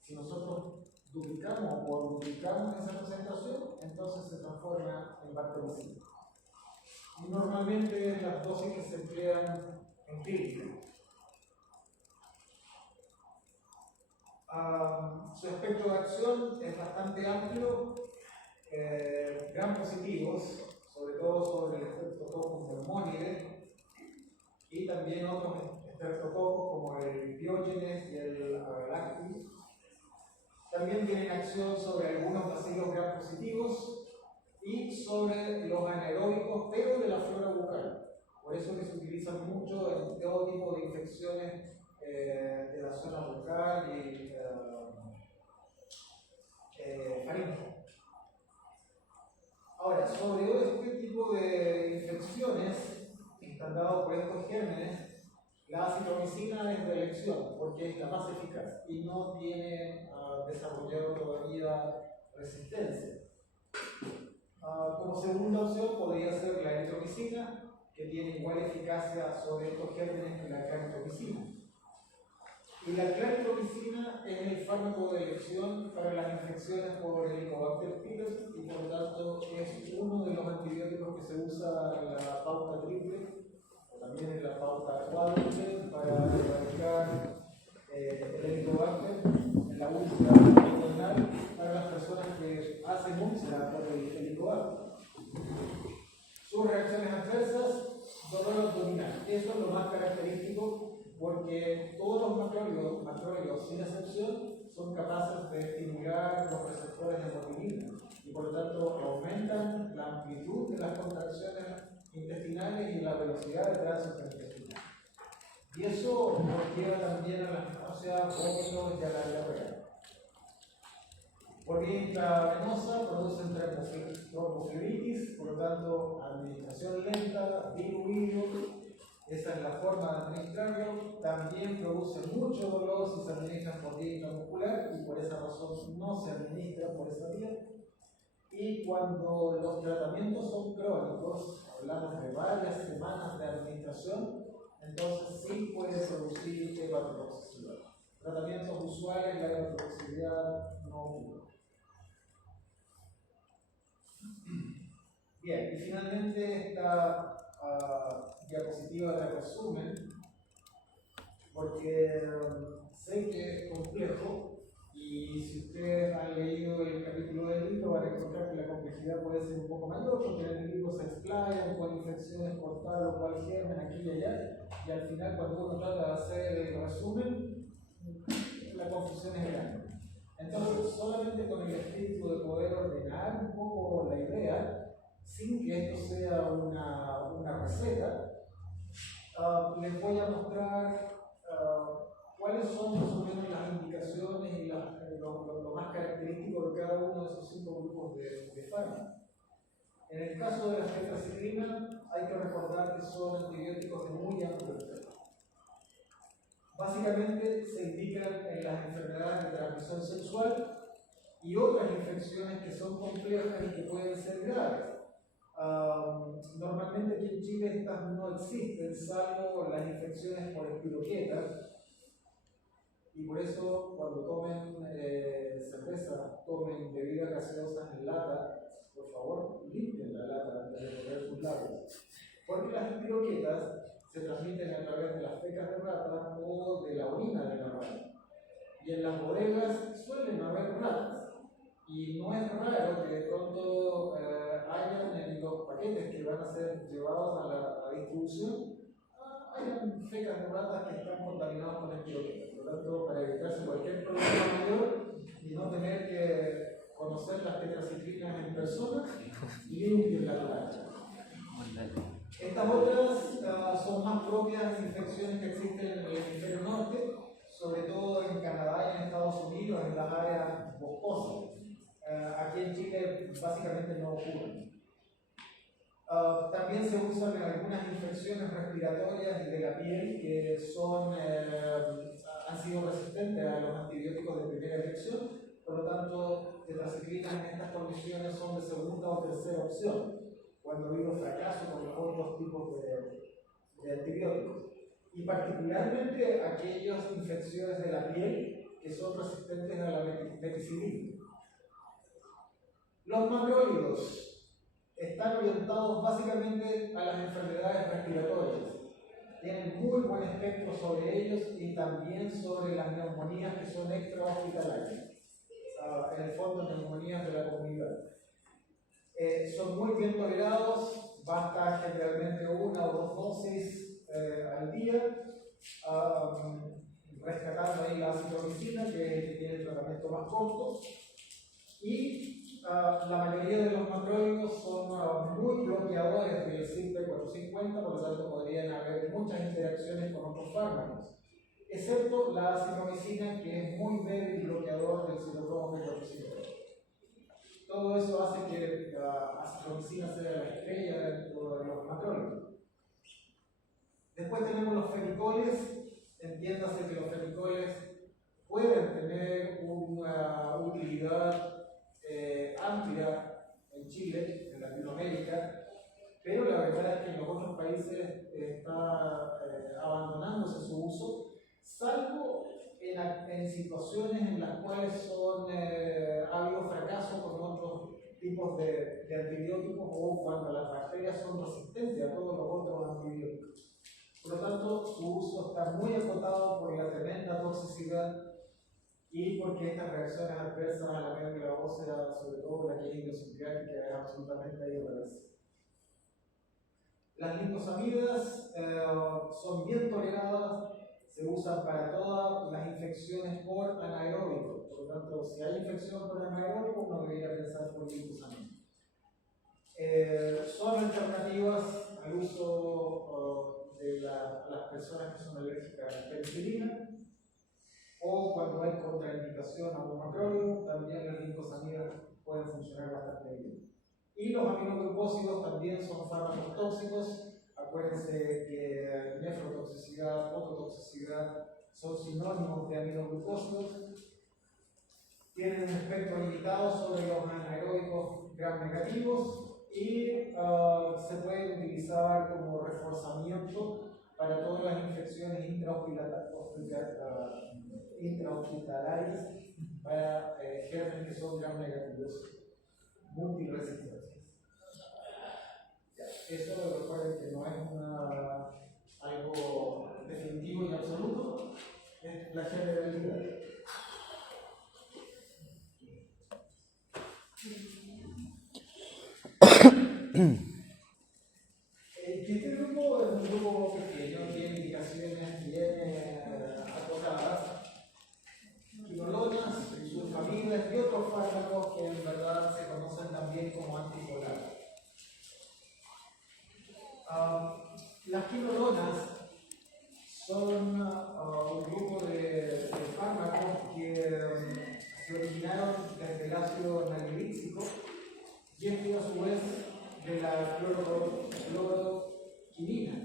Si nosotros duplicamos o cuadruplicamos esa concentración, entonces se transforma en bactericida. Y normalmente las dosis que se emplean en clínica. Su espectro de acción es bastante amplio, gram positivos, sobre todo sobre el estreptococcus pneumonidae, y también otros estreptococos como el Diógenes y el Agalactus. También tienen acción sobre algunos bacilos gram positivos y sobre los anaeróbicos, pero de la flora bucal. Por eso que se utilizan mucho en todo tipo de infecciones de la zona bucal y faríngea. Ahora, sobre este tipo de infecciones que están dadas por estos gérmenes, la acitromicina es de elección porque es la más eficaz y no tiene desarrollado todavía resistencia. Como segunda opción podría ser la eritromicina, que tiene igual eficacia sobre estos gérmenes que la claritromicina. Y la claritromicina es el fármaco de elección para las infecciones por Helicobacter pylori y por lo tanto es uno de los antibióticos que se usa en la pauta triple o también en la pauta cuádruple para erradicar el Helicobacter en la úlcera abdominal para las personas que hacen úlcera por el Helicobacter. Sus reacciones adversas, dolor abdominal. Eso es lo más característico porque todos los macrólidos, sin excepción, son capaces de estimular los receptores de motilina y por lo tanto aumentan la amplitud de las contracciones intestinales y la velocidad de tránsito intestinal. Y eso nos lleva también a las náuseas, vómitos y a la diarrea. Por vía intravenosa producen tromboflebitis, por lo tanto, administración lenta, diluido, esa es la forma de administrarlo. También produce mucho dolor si se administra por vía intramuscular y por esa razón no se administra por esa vía. Y cuando los tratamientos son crónicos, hablamos de varias semanas de administración, entonces sí puede producir hepatotoxicidad. Tratamientos usuales, la hepatotoxicidad no ocurre. Bien, y finalmente esta diapositiva de resumen, porque sé que es complejo y si ustedes han leído el capítulo del libro van a encontrar que la complejidad puede ser un poco mayor, porque en el libro se explayan cuál infección es por tal o cual germen aquí y allá, y al final cuando uno trata de hacer el resumen, la confusión es grande. Entonces, solamente con el espíritu de poder ordenar un poco la idea, sin que esto sea una receta, les voy a mostrar cuáles son más o menos las indicaciones y lo más característico de cada uno de esos 5 grupos de fármacos. En el caso de la tetraciclina, hay que recordar que son antibióticos de muy amplio espectro. Básicamente se indican en las enfermedades de transmisión sexual y otras infecciones que son complejas y que pueden ser graves. Normalmente aquí en Chile estas no existen, salvo las infecciones por espiroquetas, y por eso cuando tomen cerveza, tomen bebidas gaseosas en lata, por favor limpien la lata antes de poner sus labios, porque las espiroquetas se transmiten a través de las fecas de rata o de la orina de la rata, y en las bodegas suelen haber ratas. Y no es raro que de pronto hayan en los paquetes que van a ser llevados a la distribución, hayan fecas de ratas que están contaminadas con espiroquetas. Por lo tanto, para evitarse cualquier problema mayor y no tener que conocer las tetraciclinas en persona, limpien la playa. Estas otras son más propias de infecciones que existen en el hemisferio norte, sobre todo en Canadá y en Estados Unidos, en las áreas boscosas. Aquí en Chile básicamente no ocurre. También se usan en algunas infecciones respiratorias y de la piel que han sido resistentes a los antibióticos de primera elección, por lo tanto, tetraciclinas en estas condiciones son de segunda o tercera opción, cuando ha habido fracaso con los otros tipos de antibióticos. Y particularmente aquellas infecciones de la piel que son resistentes a la meticilina. Los macrólidos están orientados básicamente a las enfermedades respiratorias. tienen muy buen espectro sobre ellos y también sobre las neumonías que son extrahospitalarias. En el fondo, neumonías de la comunidad. Son muy bien tolerados, basta generalmente 1 o 2 dosis al día, rescatando ahí la acitromicina, que es el que tiene el tratamiento más corto, y la mayoría de los macrólidos son muy bloqueadores del CYP450, por lo tanto podrían haber muchas interacciones con otros fármacos, excepto la acitromicina, que es muy débil bloqueador del citocromo P450. Todo eso hace que la acitromicina sea la estrella dentro de los macrólidos. Después tenemos los fenicoles. Entiéndase que los fenicoles pueden tener una utilidad amplia en Chile, en Latinoamérica, pero la verdad es que en los otros países está abandonándose su uso, salvo en situaciones en las cuales ha habido fracaso con otros tipos de antibióticos o cuando las bacterias son resistentes a todos los otros antibióticos. Por lo tanto, su uso está muy acotado por la tremenda toxicidad y porque estas reacciones adversas a la médula ósea, sobre todo la que es idiosincrática, es absolutamente irreversible. Las glicosamídeas son bien toleradas, se usan para todas las infecciones por anaeróbico. Por lo tanto, si hay infección por anaeróbico, uno debería pensar por glicosamina. Son alternativas al uso de las personas que son alérgicas a la penicilina, o cuando hay contraindicación a un macrólido, también las glicosamídeas pueden funcionar bastante bien. Y los aminoglucósidos también son fármacos tóxicos. Acuérdense que nefrotoxicidad, ototoxicidad son sinónimos de aminoglucósidos. Tienen un espectro limitado sobre los anaeróbicos gram negativos y se pueden utilizar como reforzamiento para todas las infecciones intrahospitalarias para gérmenes que son gram negativos multiresistentes. Eso recuerden que no es algo definitivo y absoluto, es la generalidad. Este grupo es un grupo pequeño, tiene indicaciones bien acotadas, quinolonas, sus familias y otros fármacos que en verdad se conocen también como antipolares. Las quinolonas son un grupo de fármacos que se originaron desde el ácido natriúrico y esto a su vez de la cloroquinina,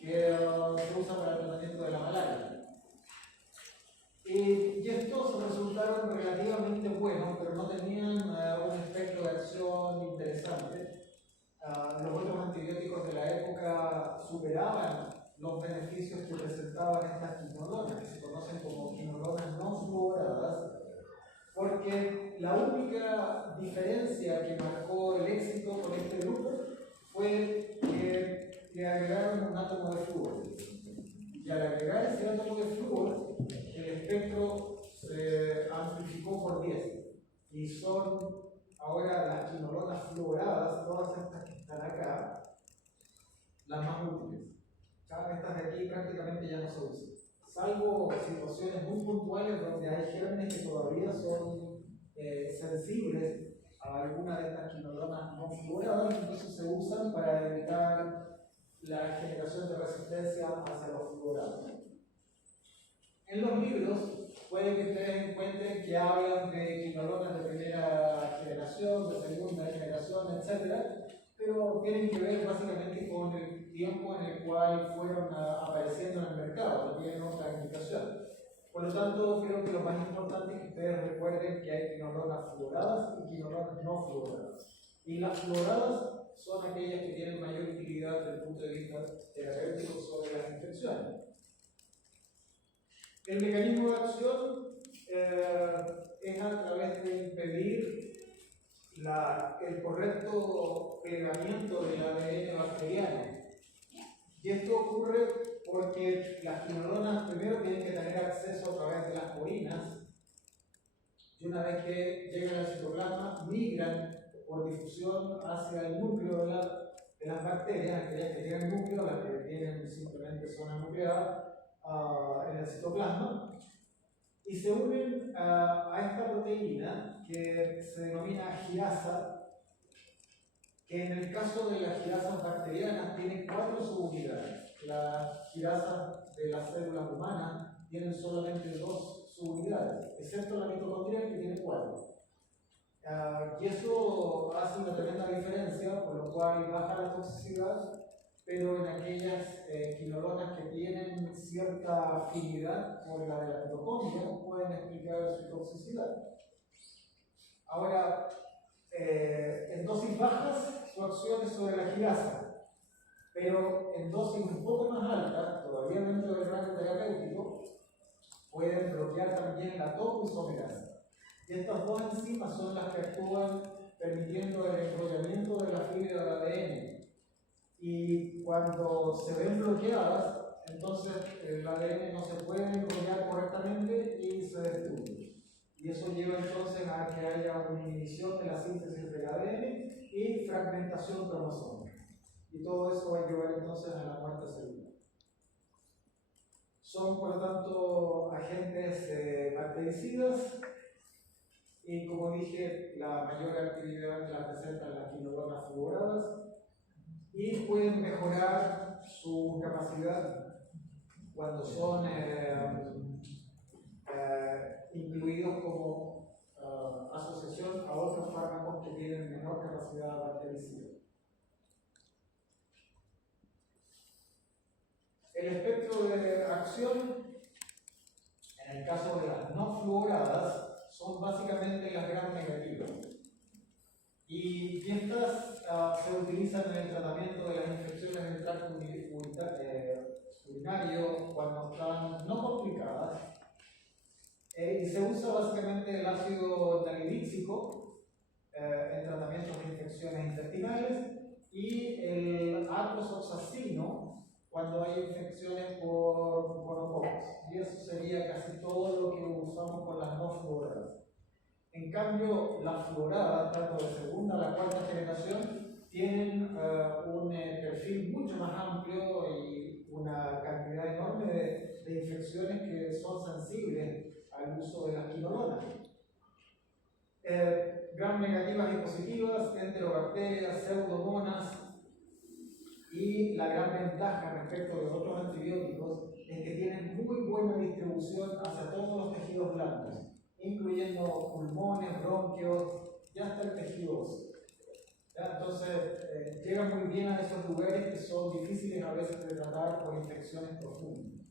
que se usa para el tratamiento de la malaria. Y estos resultaron relativamente buenos, pero no tenían un espectro de acción interesante. Los otros antibióticos de la época superaban los beneficios que presentaban estas quinolonas, que se conocen como quinolonas no fluoradas, porque la única diferencia que marcó el éxito con este grupo fue que le agregaron un átomo de flúor. Y al agregar ese átomo de flúor, el espectro se amplificó por 10. Y son ahora las quinolonas fluoradas, todas estas que están acá, las más útiles. Estas de aquí prácticamente ya no se usan, salvo situaciones muy puntuales donde hay gérmenes que todavía son sensibles a alguna de estas quinolonas no fluoradas, entonces se usan para evitar la generación de resistencia hacia los fluorados. En los libros puede que ustedes encuentren que hablan de quinolonas de primera generación, de segunda generación, etc., pero tienen que ver básicamente con el tiempo en el cual fueron apareciendo en el mercado, no tienen otra indicación. Por lo tanto, creo que lo más importante es que ustedes recuerden que hay quinolonas fluoradas y quinolonas no fluoradas. Y las fluoradas son aquellas que tienen mayor utilidad desde el punto de vista terapéutico sobre las infecciones. El mecanismo de acción es a través de impedir el correcto plegamiento del ADN bacteriano. Y esto ocurre porque las quinolonas primero tienen que tener acceso a través de las porinas y una vez que llegan al citoplasma migran por difusión hacia el núcleo de las bacterias, aquellas que tienen núcleo, las que tienen simplemente zona nuclear en el citoplasma, y se unen a esta proteína que se denomina girasa, que en el caso de las girasas bacterianas tienen 4 subunidades. Las girasas de las células humanas tienen solamente 2 subunidades, excepto la mitocondria que tiene 4. Y eso hace una tremenda diferencia, por lo cual baja la toxicidad, pero en aquellas quinolonas que tienen cierta afinidad por la de la mitocondria pueden explicar su toxicidad. Ahora, en dosis bajas su acción es sobre la girasa, pero en dosis un poco más altas, todavía dentro del rango terapéutico, pueden bloquear también la topoisomerasa. Y estas dos enzimas son las que actúan permitiendo el enrollamiento de la fibra del ADN. Y cuando se ven bloqueadas, entonces el ADN no se puede enrollar correctamente y se destruye. Y eso lleva entonces a que haya una inhibición de la síntesis del ADN y fragmentación cromosómica. Y todo eso va a llevar entonces a la muerte celular. Son por lo tanto agentes bactericidas y como dije, la mayor actividad la presentan las quinolonas fluoradas y pueden mejorar su capacidad cuando son incluidos como asociación a otros fármacos que tienen menor capacidad bactericida. El espectro de acción, en el caso de las no fluoradas, son básicamente las gram negativas. Y estas se utilizan en el tratamiento de las infecciones del tracto urinario cuando están no complicadas. Y se usa básicamente el ácido clorhídrico en tratamientos de infecciones intestinales y el atosoxacino cuando hay infecciones por gonococos. Y eso sería casi todo lo que usamos con las no fluoradas. En cambio, las fluoradas, tanto de segunda a la cuarta generación, tienen un perfil mucho más amplio y una cantidad enorme de infecciones que son sensibles al uso de las quinolonas. Gram negativas y positivas, enterobacterias, pseudomonas, y la gran ventaja respecto de otros antibióticos es que tienen muy buena distribución hacia todos los tejidos blandos, incluyendo pulmones, bronquios y hasta el tejido óseo. Entonces, llegan muy bien a esos lugares que son difíciles a veces de tratar por infecciones profundas.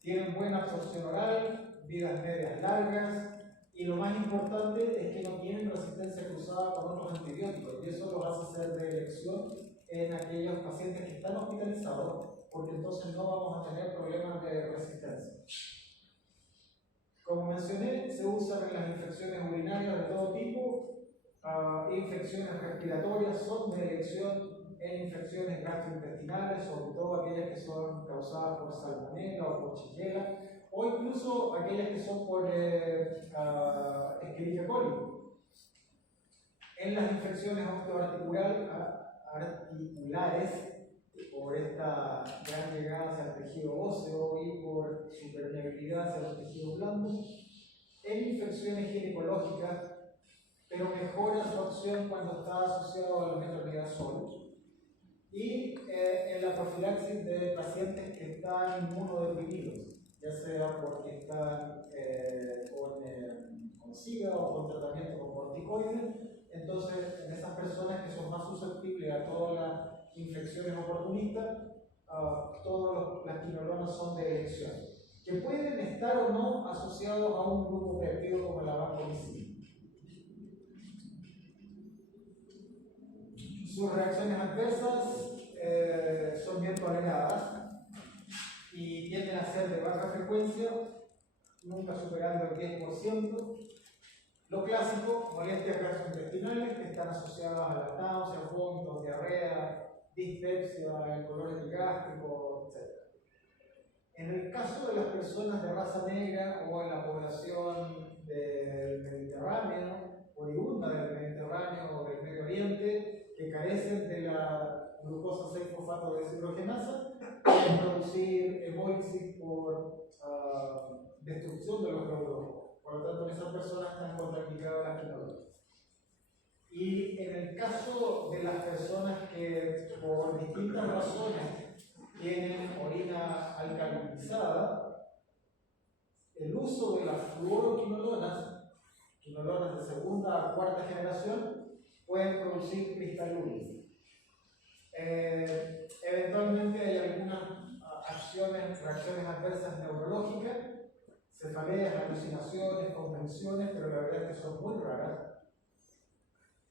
Tienen buena absorción oral, vidas medias largas, y lo más importante es que no tienen resistencia cruzada con otros antibióticos, y eso los hace ser de elección en aquellos pacientes que están hospitalizados, porque entonces no vamos a tener problemas de resistencia. Como mencioné, se usan en las infecciones urinarias de todo tipo, infecciones respiratorias son de elección en infecciones gastrointestinales, sobre todo aquellas que son causadas por salmonella o por shigella, o incluso aquellas que son por Escherichia coli. En las infecciones osteoarticulares, por esta gran llegada hacia el tejido óseo y por su permeabilidad hacia los tejidos blandos, en infecciones ginecológicas, pero mejora su acción cuando está asociado al metronidazol, y en la profilaxis de pacientes que están inmunodeprimidos, ya sea porque están con SIDA o con tratamiento con corticoides. Entonces, en esas personas que son más susceptibles a todas las infecciones oportunistas, todas las quinolonas son de elección, que pueden estar o no asociados a un grupo péptido como la vancomicina. Sus reacciones adversas son bien toleradas y tienden a ser de baja frecuencia, nunca superando el 10%. Lo clásico, molestias gastrointestinales que están asociadas a la náusea, vómitos, diarrea, dispepsia, el color gástrico, etc. En el caso de las personas de raza negra o en la población del Mediterráneo, oriunda del Mediterráneo o del Medio Oriente, que carecen de la glucosa 6-fosfato deshidrogenasa, pueden producir hemólisis por destrucción de los glóbulos rojos. Por lo tanto, en esas personas están contraindicadas las quinolonas. Y en el caso de las personas que por distintas razones tienen orina alcalinizada, el uso de las fluoroquinolonas, quinolonas de segunda a cuarta generación, pueden producir cristaluria. Eventualmente hay algunas reacciones adversas neurológicas, cefaleas, alucinaciones, convulsiones, pero la verdad es que son muy raras.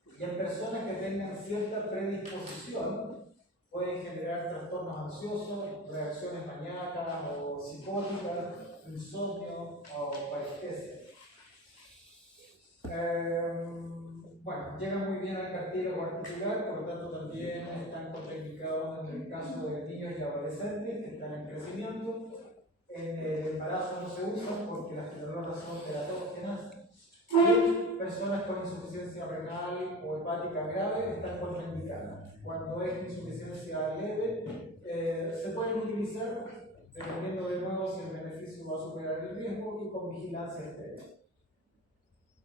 Y en personas que tengan cierta predisposición, pueden generar trastornos ansiosos, reacciones maníacas o psicóticas, insomnio o parestesia. Bueno, llegan muy bien al cartílago articular, por lo tanto también están contraindicados en el caso de niños y adolescentes que están en crecimiento. En el embarazo no se usan porque las quinolonas son teratógenas. Y personas con insuficiencia renal o hepática grave están contraindicadas. Cuando es insuficiencia leve, se pueden utilizar dependiendo de nuevo si el beneficio va a superar el riesgo y con vigilancia estrecha.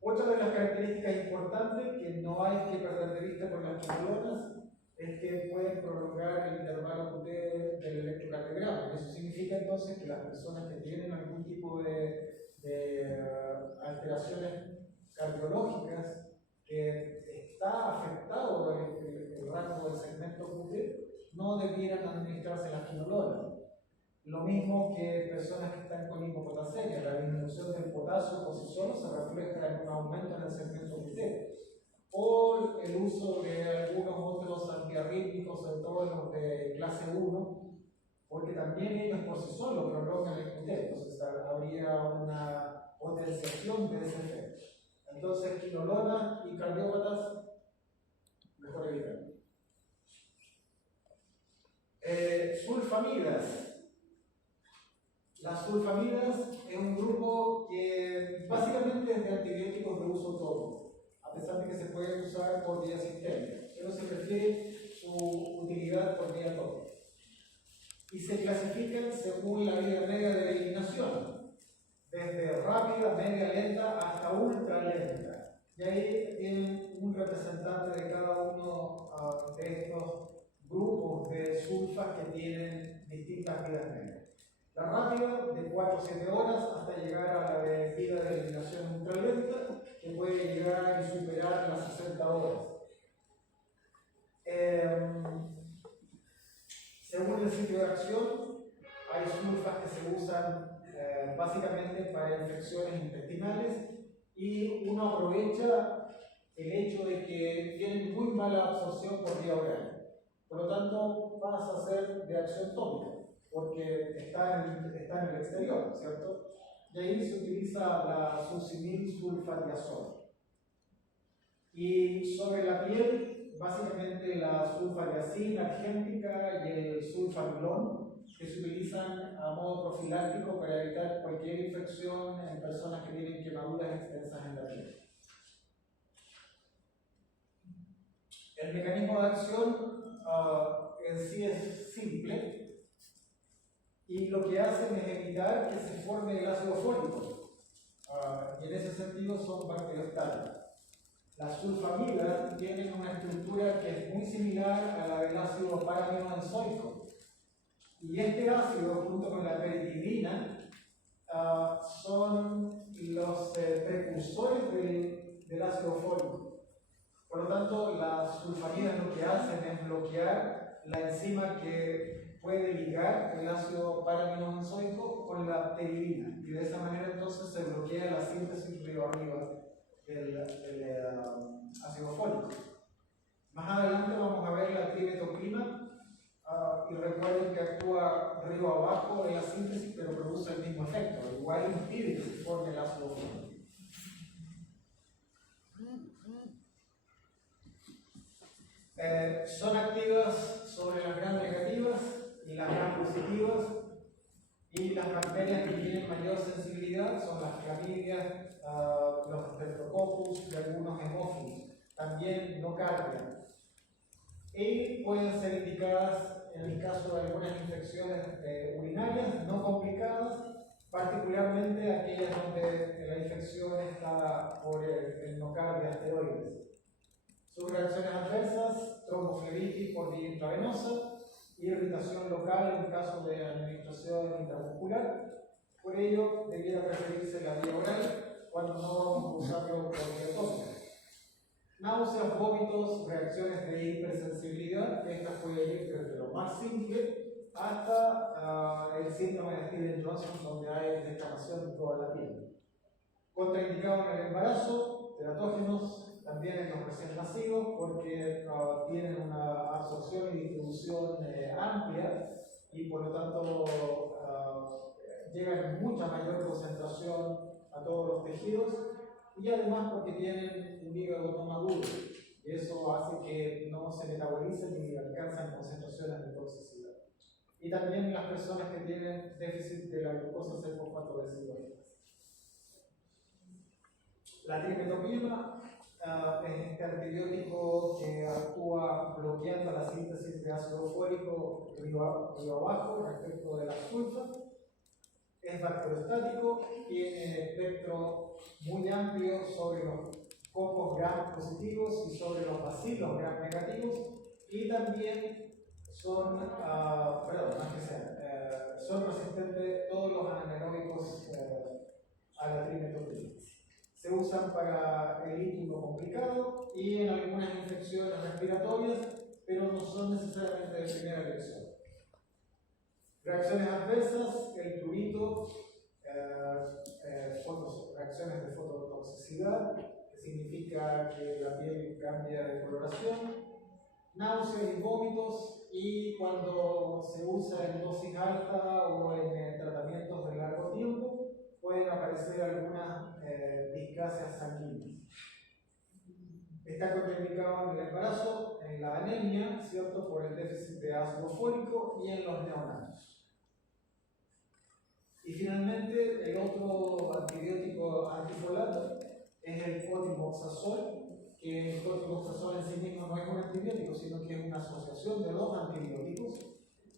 Otra de las características importantes que no hay que perder de vista con las quinolonas es que pueden prolongar el intervalo QT del electrocardiograma. Eso significa entonces que las personas que tienen algún tipo de alteraciones cardiológicas, que está afectado el rango del segmento QT, no debieran administrarse las quinolonas. Lo mismo que personas que están con hipopotasemia, la disminución del potasio por sí solo se refleja en un aumento en el segmento QT. O el uso de algunos otros antiarrítmicos, sobre todo los de clase 1, porque también ellos por sí solos prolongan el QT, entonces habría una potenciación de ese efecto. Entonces, quinolona y cardiópatas, mejor evitar. Sulfamidas. Las sulfamidas es un grupo que básicamente es de antibióticos de uso tópico, a pesar de que se pueden usar por vía sistémica, pero se prefiere su utilidad por vía tópica. Y se clasifican según la vía media de eliminación, desde rápida, media lenta hasta ultra lenta. Y ahí tienen un representante de cada uno de estos grupos de sulfas que tienen distintas vidas medias. La rápida, de 4 a 7 horas, hasta llegar a la vida de eliminación ultralenta, que puede llegar y superar las 60 horas. Según el sitio de acción, hay sulfas que se usan básicamente para infecciones intestinales y uno aprovecha el hecho de que tienen muy mala absorción por vía oral. Por lo tanto, pasa a ser de acción tópica, porque está en el exterior, ¿cierto? Y ahí se utiliza la succinil sulfadiazol. Y sobre la piel, básicamente la sulfadiazina argéntica y el sulfamilón, que se utilizan a modo profiláctico para evitar cualquier infección en personas que tienen quemaduras extensas en la piel. El mecanismo de acción en sí es simple. Y lo que hacen es evitar que se forme el ácido fólico. Y en ese sentido son bacteriostáticas. Las sulfamidas tienen una estructura que es muy similar a la del ácido paraminobenzoico. Y este ácido, junto con la peritidina, son los precursores del ácido fólico. Por lo tanto, las sulfamidas lo que hacen es bloquear la enzima que puede ligar el ácido paraminobenzoico con la pteridina, y de esa manera entonces se bloquea la síntesis río arriba del ácido fólico. Más adelante vamos a ver la trimetoprina, y recuerden que actúa río abajo en la síntesis, pero produce el mismo efecto, igual impide que se forme el ácido fólico. Son activas sobre las gram negativas y las gram positivas, Y las bacterias que tienen mayor sensibilidad son las clamidias, los streptococcus y algunos hemófilos, también nocardia. Y pueden ser indicadas en el caso de algunas infecciones urinarias no complicadas, particularmente aquellas donde la infección está por el nocardia asteroides. Sus reacciones adversas: tromboflebitis por vía intravenosa, irritación local en caso de administración intramuscular. Por ello, debiera preferirse la vía oral cuando no vamos a usarlo por vía tópica. Náuseas, vómitos, reacciones de hipersensibilidad, esta puede ir desde lo más simple hasta el síndrome de Stevens-Johnson, donde hay descamación en toda la piel. Contraindicado en el embarazo, teratógenos, también en los recién nacidos, porque tienen una absorción y distribución amplia y por lo tanto llegan en mucha mayor concentración a todos los tejidos, y además porque tienen un hígado no maduro, y eso hace que no se metabolicen ni alcanzan concentraciones de toxicidad. Y también las personas que tienen déficit de la glucosa 6-fosfato-deshidrogenasa. La trimetopima es este antibiótico que actúa bloqueando la síntesis de ácido fólico río abajo respecto de la sulfa. Es bacteriostático, tiene espectro muy amplio sobre los cocos gram positivos y sobre los bacilos gram negativos, y también son, son resistentes todos los anaeróbicos a la trimetopima. Se usan para el líquido complicado y en algunas infecciones respiratorias, pero no son necesariamente de primera elección. Reacciones adversas: el prurito, reacciones de fototoxicidad, que significa que la piel cambia de coloración, náuseas y vómitos, y cuando se usa en dosis alta o en tratamientos de largo tiempo, pueden aparecer algunas discasias sanguíneas. Está contraindicado en el embarazo, en la anemia, ¿cierto?, por el déficit de ácido fólico, y en los neonatos. Y finalmente, el otro antibiótico antifolato es el cotrimoxazol, que el cotrimoxazol en sí mismo no es un antibiótico, sino que es una asociación de dos antibióticos,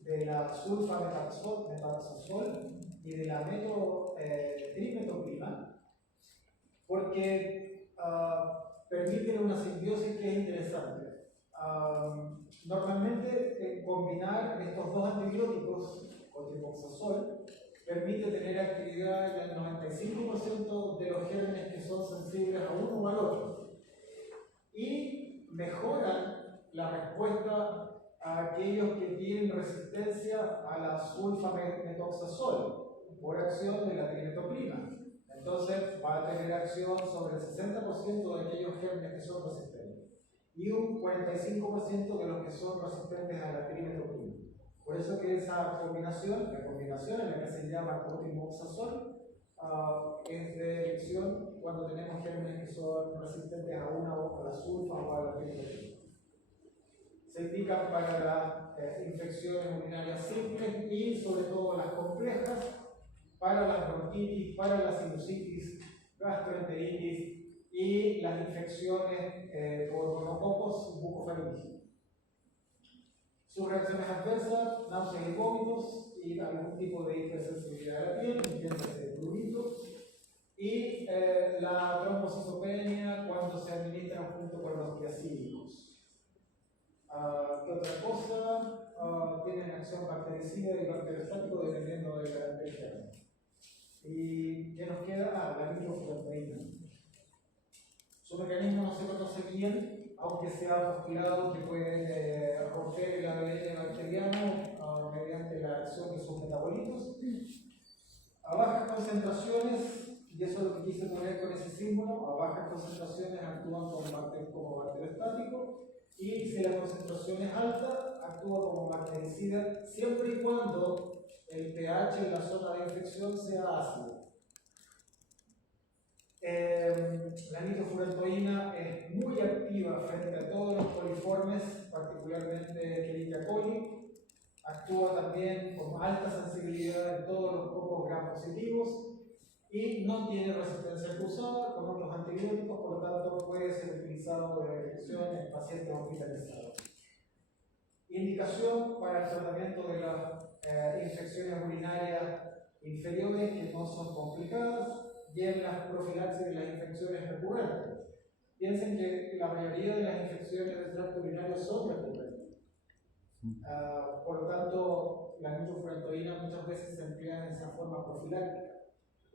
de la sulfametazol y de la trimetopima, porque permiten una simbiosis que es interesante. Normalmente, combinar estos dos antibióticos, cotrimoxazol, permite tener actividad en el 95% de los gérmenes que son sensibles a uno o al otro, y mejoran la respuesta a aquellos que tienen resistencia a la sulfametoxazol por acción de la trimetopima. Entonces va a tener acción sobre el 60% de aquellos gérmenes que son resistentes y un 45% de los que son resistentes a la trimetopima. Por eso que esa combinación, la combinación en la que se llama cotrimoxazol, es de elección cuando tenemos gérmenes que son resistentes a una o a la sulfa o a la trimetopima. Se indican para las infecciones urinarias simples y sobre todo las complejas, para las bronquitis, para la sinusitis, gastroenteritis y las infecciones por gonococos y bucofaringitis. Sus reacciones adversas: náuseas y vómitos y algún tipo de hipersensibilidad de la piel, entiéndase de prurito, y la trombocitopenia cuando se administran junto con los diacídicos. ¿Qué otra cosa? Tienen acción bactericida y bacteriostático dependiendo del carácter germen. ¿Y qué nos queda? La nitrofurantoína. Su mecanismo no se conoce bien, aunque se ha postulado que puede romper el ADN bacteriano mediante la acción de sus metabolitos. A bajas concentraciones, y eso es lo que quise poner con ese símbolo, a bajas concentraciones actúan como bacteriostático, y si la concentración es alta, actúa como bactericida, siempre y cuando el pH en la zona de infección sea ácido. La nitrofurantoína es muy activa frente a todos los coliformes, particularmente Escherichia coli, actúa también con alta sensibilidad en todos los pocos gram positivos y no tiene resistencia cruzada con otros antibióticos, por lo tanto puede ser utilizado de elección en pacientes hospitalizados. Indicación para el tratamiento de las infecciones urinarias inferiores que no son complicadas y en las profilaxis de las infecciones recurrentes. Piensen que la mayoría de las infecciones del tracto urinario son recurrentes. Por lo tanto, la nitrofurantoína muchas veces se emplea en esa forma profiláctica.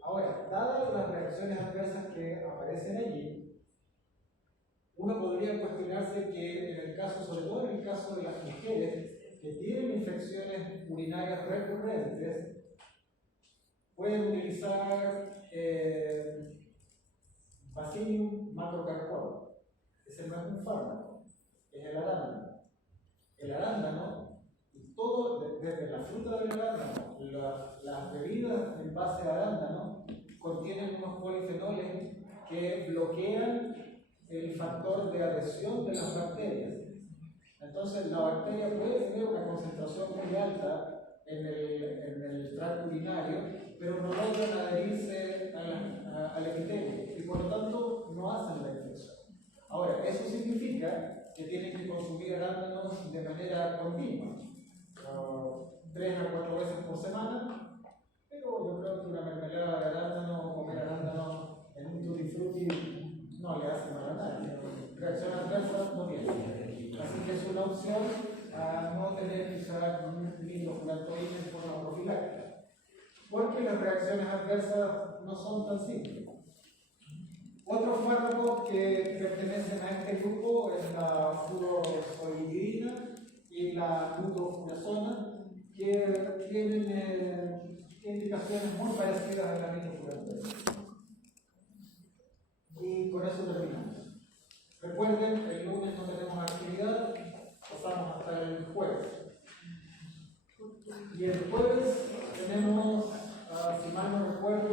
Ahora, dadas las reacciones adversas que aparecen allí, uno podría cuestionarse que en el caso, sobre todo en el caso de las mujeres que tienen infecciones urinarias recurrentes, pueden utilizar Bacillium macrocarpón. Ese no es un fármaco, es el arándano. El arándano, todo, desde la fruta del arándano, las bebidas en base a arándano, contienen unos polifenoles que bloquean el factor de adhesión de las bacterias. Entonces, la bacteria puede tener una concentración muy alta en el tracto urinario, pero no logran adherirse al epitelio y por lo tanto no hacen la infección. Ahora, eso significa que tienen que consumir arándanos de manera continua, 3 a 4 veces por semana, pero yo creo que una mermelada de arándano o comer arándano en un tutti frutti no le hace mal a nadie. Reacción adversa no tiene. Así que es una opción a no tener que usar nitrofurantoína en forma profiláctica, porque las reacciones adversas no son tan simples. Otros fármacos que pertenecen a este grupo es la furosemide y la buprofurazona, que tienen indicaciones muy parecidas a la nitrofurantoína. Y con eso terminamos. Recuerden, el lunes no tenemos actividad, pasamos hasta el jueves. Y el jueves tenemos, si mal no recuerdo,